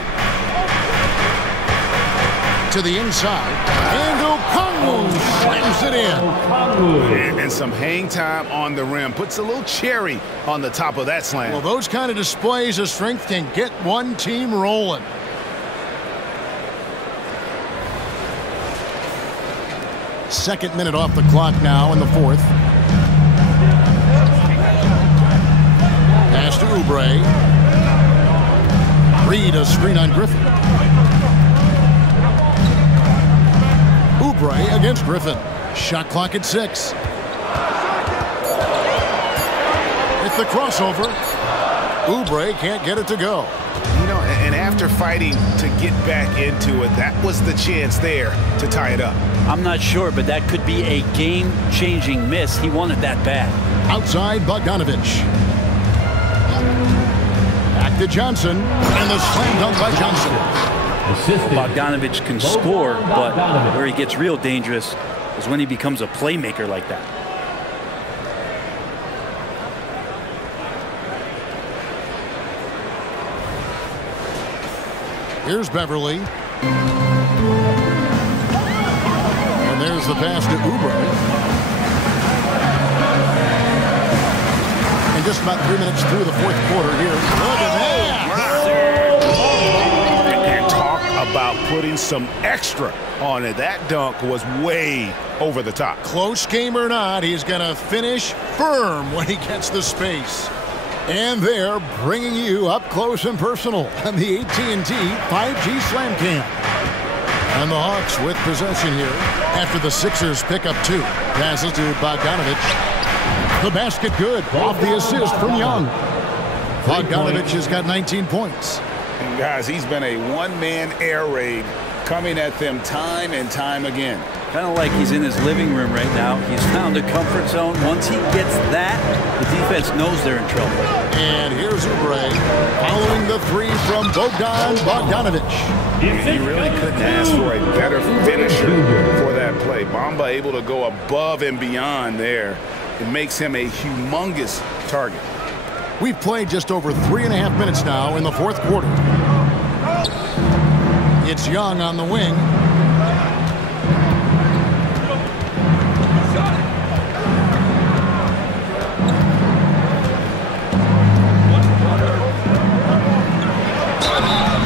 To the inside. And Okongwu slams it in. And some hang time on the rim. Puts a little cherry on the top of that slam. Well, those kind of displays of strength can get one team rolling. Second minute off the clock now in the fourth. Pass to Oubre. Reed a screen on Griffin. Oubre against Griffin. Shot clock at 6. It's the crossover. Oubre can't get it to go. You know, and after fighting to get back into it, that was the chance there to tie it up. I'm not sure, but that could be a game-changing miss. He wanted that bad. Outside Bogdanovich. Back to Johnson. And the slam dunk by Johnson. Bogdanovich can score, but where he gets real dangerous is when he becomes a playmaker like that. Here's Beverly. And there's the pass to Oubre. And just about 3 minutes through the fourth quarter here. Look at that. And talk about putting some extra on it. That dunk was way over the top. Close game or not, he's going to finish firm when he gets the space. And they're bringing you up close and personal on the AT&T 5G Slam Cam. And the Hawks with possession here after the Sixers pick up 2. Passes to Bogdanovich. The basket good off the assist from Young. Bogdanovich has got 19 points. And guys, he's been a one-man air raid coming at them time and time again. Kind of like he's in his living room right now. He's found a comfort zone. Once he gets that, the defense knows they're in trouble. And here's Oubre following the 3 from Bogdanovich. He really couldn't ask for a better finisher for that play. Bamba able to go above and beyond there. It makes him a humongous target. We've played just over 3.5 minutes now in the fourth quarter. It's Young on the wing.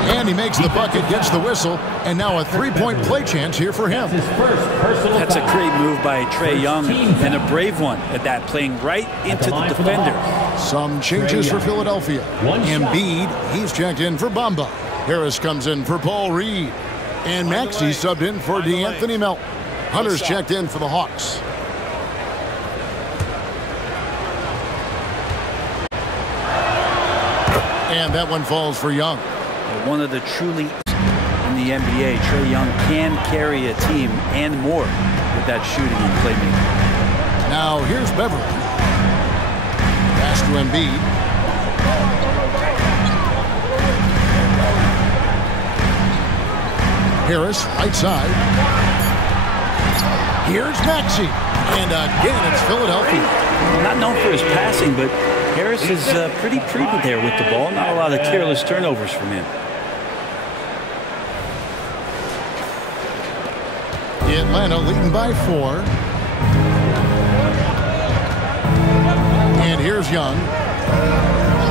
And he makes the bucket, gets the whistle, and now a three-point play chance here for him. That's a great move by Trae Young, and a brave one at that, playing right into the defender. Some changes for Philadelphia. Embiid, he's checked in for Bamba. Harris comes in for Paul Reed. And Maxey subbed in for DeAnthony Melton. Hunter's checked in for the Hawks. And that one falls for Young. One of the truly in the NBA, Trae Young can carry a team and more with that shooting and playmaking. Now here's Beverly. Pass to Embiid. Harris, right side. Here's Maxey. And again, it's Philadelphia. Not known for his passing, but Harris is pretty prudent there with the ball. Not a lot of careless turnovers from him. Atlanta leading by 4. And here's Young.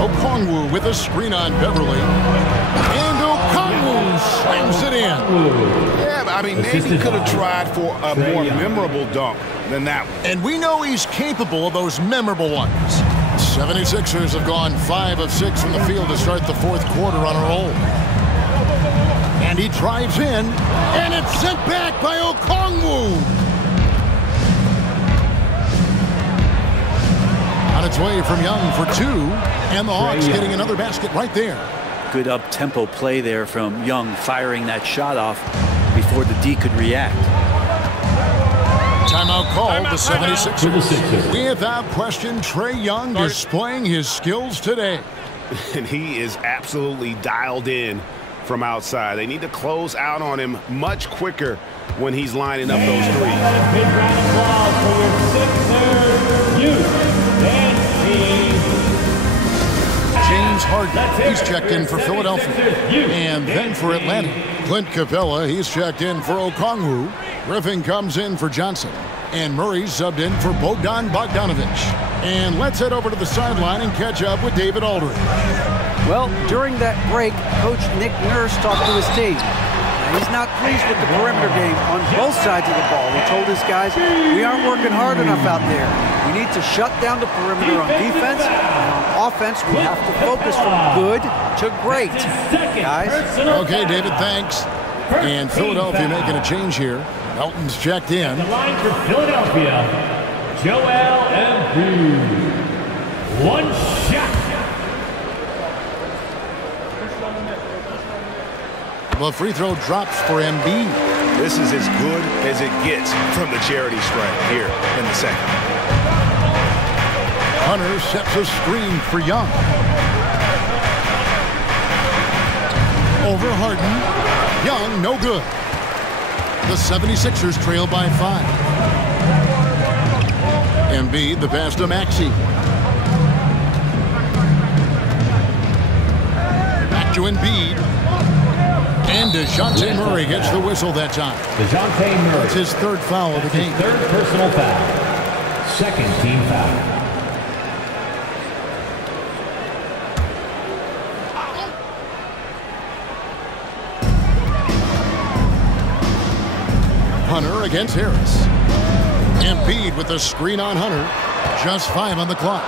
Okongwu with a screen on Beverly. And Okongwu slams it in. Yeah, but I mean, maybe he could have tried for a more memorable dunk than that one. And we know he's capable of those memorable ones. 76ers have gone 5 of 6 from the field to start the fourth quarter on a roll. And he drives in, and it's sent back by Okongwu. On its way from Young for 2, and the Hawks getting another basket right there. Good up-tempo play there from Young, firing that shot off before the D could react. Timeout called, the 76ers. Without question, Trae Young displaying his skills today. And he is absolutely dialed in from outside. They need to close out on him much quicker when he's lining up those threes. A big round of applause for your Sixers youth and team Harden. He's checked in for Philadelphia. And then for Atlanta, Clint Capela. He's checked in for Okongwu. Griffin comes in for Johnson. And Murray subbed in for Bogdanovich. And let's head over to the sideline and catch up with David Aldridge. Well, during that break, Coach Nick Nurse talked to his team. Now, he's not pleased with the perimeter game on both sides of the ball. He told his guys, we aren't working hard enough out there. We need to shut down the perimeter on defense, and on offense, we have to focus from good to great. Guys? Okay, David, thanks. And Philadelphia making a change here. Melton's checked in. The line for Philadelphia, Joel Embiid. One shot. The free throw drops for Embiid. This is as good as it gets from the charity stripe here in the second. Hunter sets a screen for Young. Over Harden. Young, no good. The 76ers trail by 5. Embiid, the pass to Maxey. Back to Embiid. And Dejounte Murray gets the whistle that time. Dejounte Murray. That's his third foul of the game. Third personal foul. Second team foul. Hunter against Harris. Embiid with the screen on Hunter. Just 5 on the clock.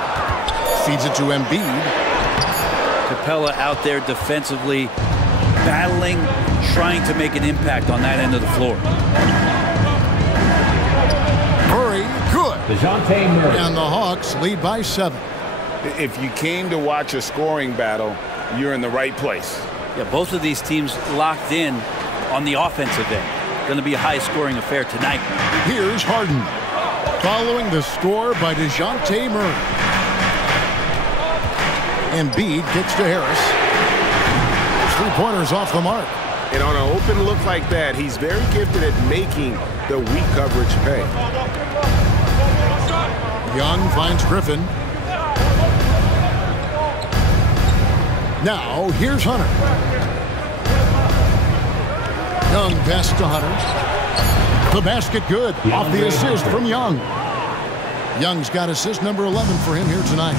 Feeds it to Embiid. Capela out there defensively, battling, trying to make an impact on that end of the floor. Murray, good. Dejounte Murray. And the Hawks lead by 7. If you came to watch a scoring battle, you're in the right place. Yeah, both of these teams locked in on the offensive end. Going to be a high-scoring affair tonight. Here's Harden. Following the score by Dejounte Murray. Embiid kicks to Harris. 3-pointers off the mark. And on an open look like that, he's very gifted at making the weak coverage pay. Young finds Griffin. Now, here's Hunter. Young pass to Hunter. The basket good. Off the assist from Young. Young's got assist number 11 for him here tonight.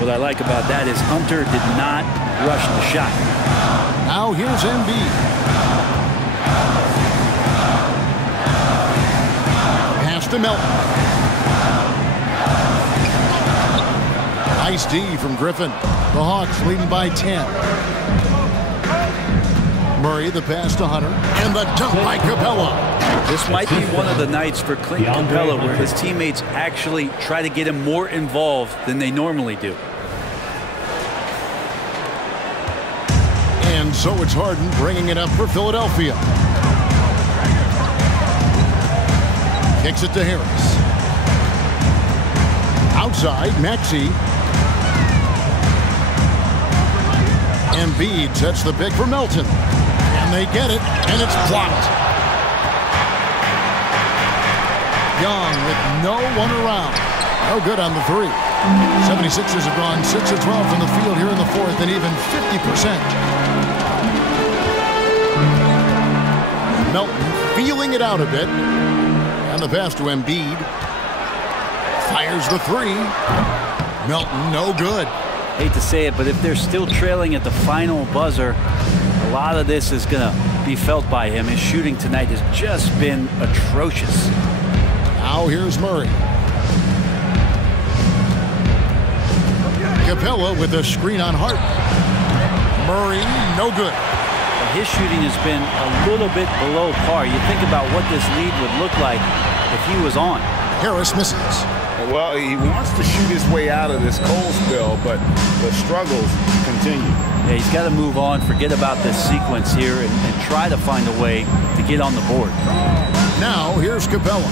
What I like about that is Hunter did not rush the shot. Now here's Embiid. Pass to Melton. Nice D from Griffin. The Hawks leading by 10. Murray, the pass to Hunter. And the dunk by Capela. This might be one of the nights for Clint Capela where his teammates actually try to get him more involved than they normally do. And so it's Harden bringing it up for Philadelphia. Kicks it to Harris. Outside, Maxey. Embiid sets the pick for Melton. And they get it, and it's blocked. Young with no one around. No good on the 3. 76ers have gone 6 of 12 from the field here in the 4th, and even 50%. Melton feeling it out a bit. And the pass to Embiid. Fires the 3. Melton, no good. Hate to say it, but if they're still trailing at the final buzzer, a lot of this is going to be felt by him. His shooting tonight has just been atrocious. Now here's Murray. Capela with a screen on Harden. Murray, no good. His shooting has been a little bit below par. You think about what this lead would look like if he was on. Harris misses. Well, he wants to shoot his way out of this cold spell, but the struggles continue. Yeah, he's got to move on, forget about this sequence here, and try to find a way to get on the board. Now, here's Capela.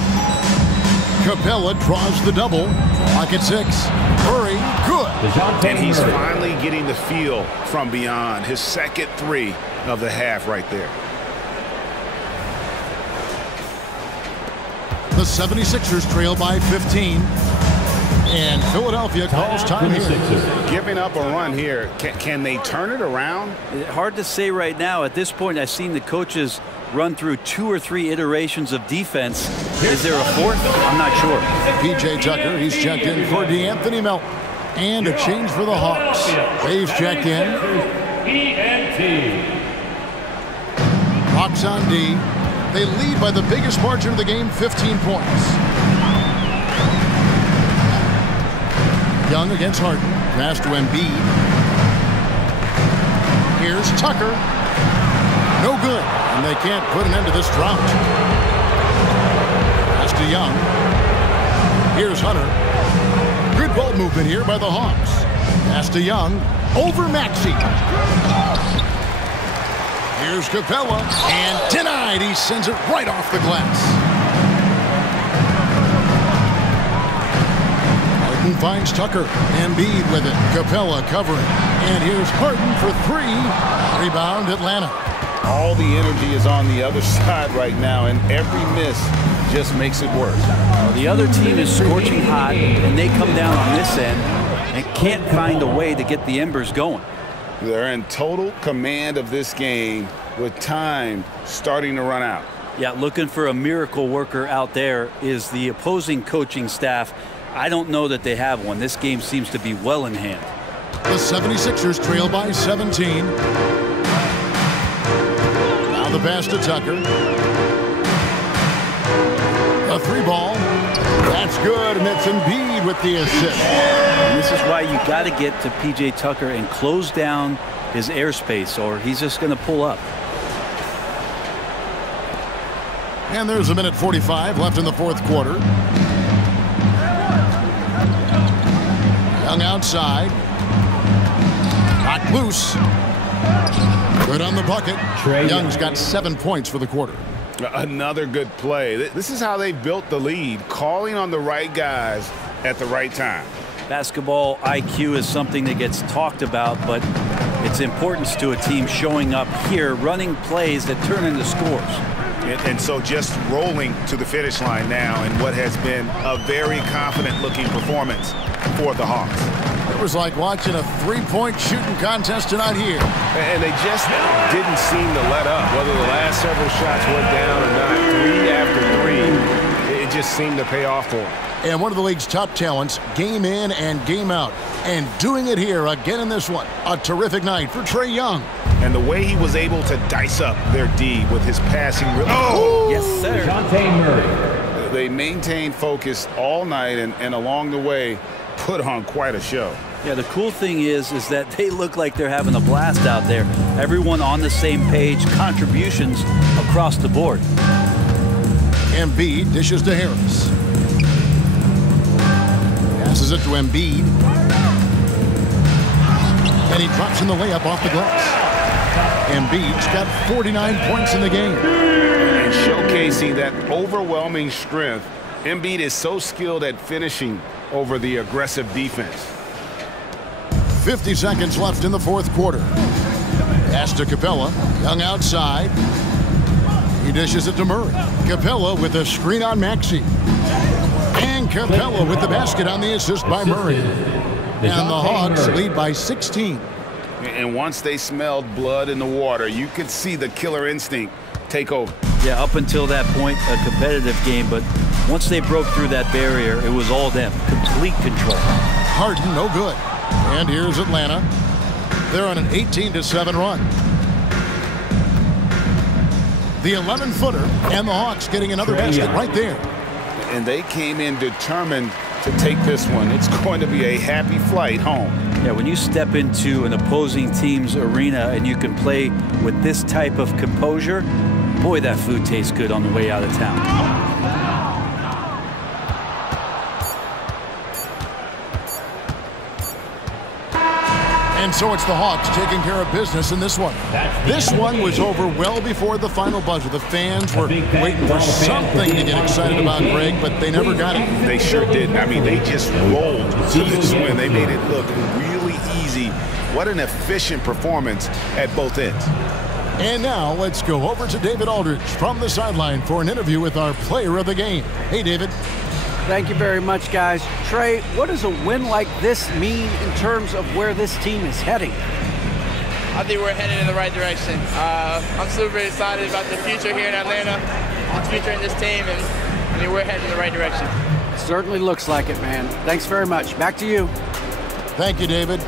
Capela draws the double. Clock at 6. Murray, good. And he's finally getting the feel from beyond. His second 3 of the half right there. The 76ers trail by 15. And Philadelphia calls time here. Giving up a run here. Can they turn it around? Hard to say right now. At this point, I've seen the coaches run through 2 or 3 iterations of defense. Is there a fourth? I'm not sure. P.J. Tucker, he's checked in for D'Anthony Melton. And a change for the Hawks. Dave's checked in. Hawks on D. They lead by the biggest margin of the game, 15 points. Young against Harden. Pass to Embiid. Here's Tucker. No good. And they can't put an end to this drought. Pass to Young. Here's Hunter. Good ball movement here by the Hawks. Pass to Young. Over Maxey. Here's Capela. And denied. He sends it right off the glass. Finds Tucker. Embiid with it. Capela covering. And here's Harden for 3. Rebound Atlanta. All the energy is on the other side right now, and every miss just makes it worse. Well, the other team is scorching hot, and they come down on this end and can't find a way to get the embers going. They're in total command of this game with time starting to run out. Yeah, looking for a miracle worker out there is the opposing coaching staff. I don't know that they have one. This game seems to be well in hand. The 76ers trail by 17. Now the pass to Tucker. A 3-ball. That's good, and it's Embiid with the assist. And this is why you got to get to P.J. Tucker and close down his airspace, or he's just going to pull up. And there's 1:45 left in the fourth quarter. Young outside. Knocked loose. Good on the bucket. Young's got 7 points for the quarter. Another good play. This is how they built the lead, calling on the right guys at the right time. Basketball IQ is something that gets talked about, but its importance to a team showing up here, running plays that turn into scores. And so just rolling to the finish line now in what has been a very confident-looking performance for the Hawks. It was like watching a 3-point shooting contest tonight here. And they just didn't seem to let up. Whether the last several shots went down or not, 3 after 3, it just seemed to pay off for them. And one of the league's top talents, game in and game out. And doing it here again in this one. A terrific night for Trae Young. And the way he was able to dice up their D with his passing. Yes, sir. Dejounte Murray. They maintained focus all night and along the way put on quite a show. Yeah, the cool thing is that they look like they're having a blast out there. Everyone on the same page, contributions across the board. Embiid dishes to Harris. Passes it to Embiid. And he drops in the layup off the glass. Embiid's got 49 points in the game. And showcasing that overwhelming strength, Embiid is so skilled at finishing over the aggressive defense. 50 seconds left in the fourth quarter. Pass to Capela. Young outside. He dishes it to Murray. Capela with a screen on Maxey. And Capela with the basket on the assist by Murray. And the Hawks lead by 16. And once they smelled blood in the water, you could see the killer instinct take over. Yeah, up until that point, a competitive game, but once they broke through that barrier, it was all them. Complete control. Harden, no good. And here's Atlanta. They're on an 18-7 run. The 11-footer, and the Hawks getting another basket right there. And they came in determined to take this one. It's going to be a happy flight home. Yeah, when you step into an opposing team's arena and you can play with this type of composure, boy, that food tastes good on the way out of town. And so it's the Hawks taking care of business in this one. This one was over well before the final buzzer. The fans were waiting for something to get excited about, Greg, but they never got it. They sure didn't. I mean, they just rolled to this win. They made it look really easy. What an efficient performance at both ends. And now let's go over to David Aldridge from the sideline for an interview with our player of the game. Hey, David. Thank you very much, guys. Trae, what does a win like this mean in terms of where this team is heading? I think we're headed in the right direction. I'm super excited about the future here in Atlanta, the future in this team, and I mean, we're headed in the right direction. Certainly looks like it, man. Thanks very much. Back to you. Thank you, David.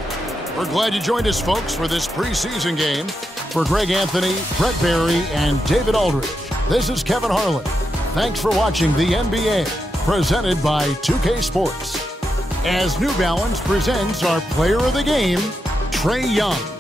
We're glad you joined us, folks, for this preseason game. For Greg Anthony, Brett Barry, and David Aldridge, this is Kevin Harlan. Thanks for watching the NBA, presented by 2K Sports. As New Balance presents our player of the game, Trae Young.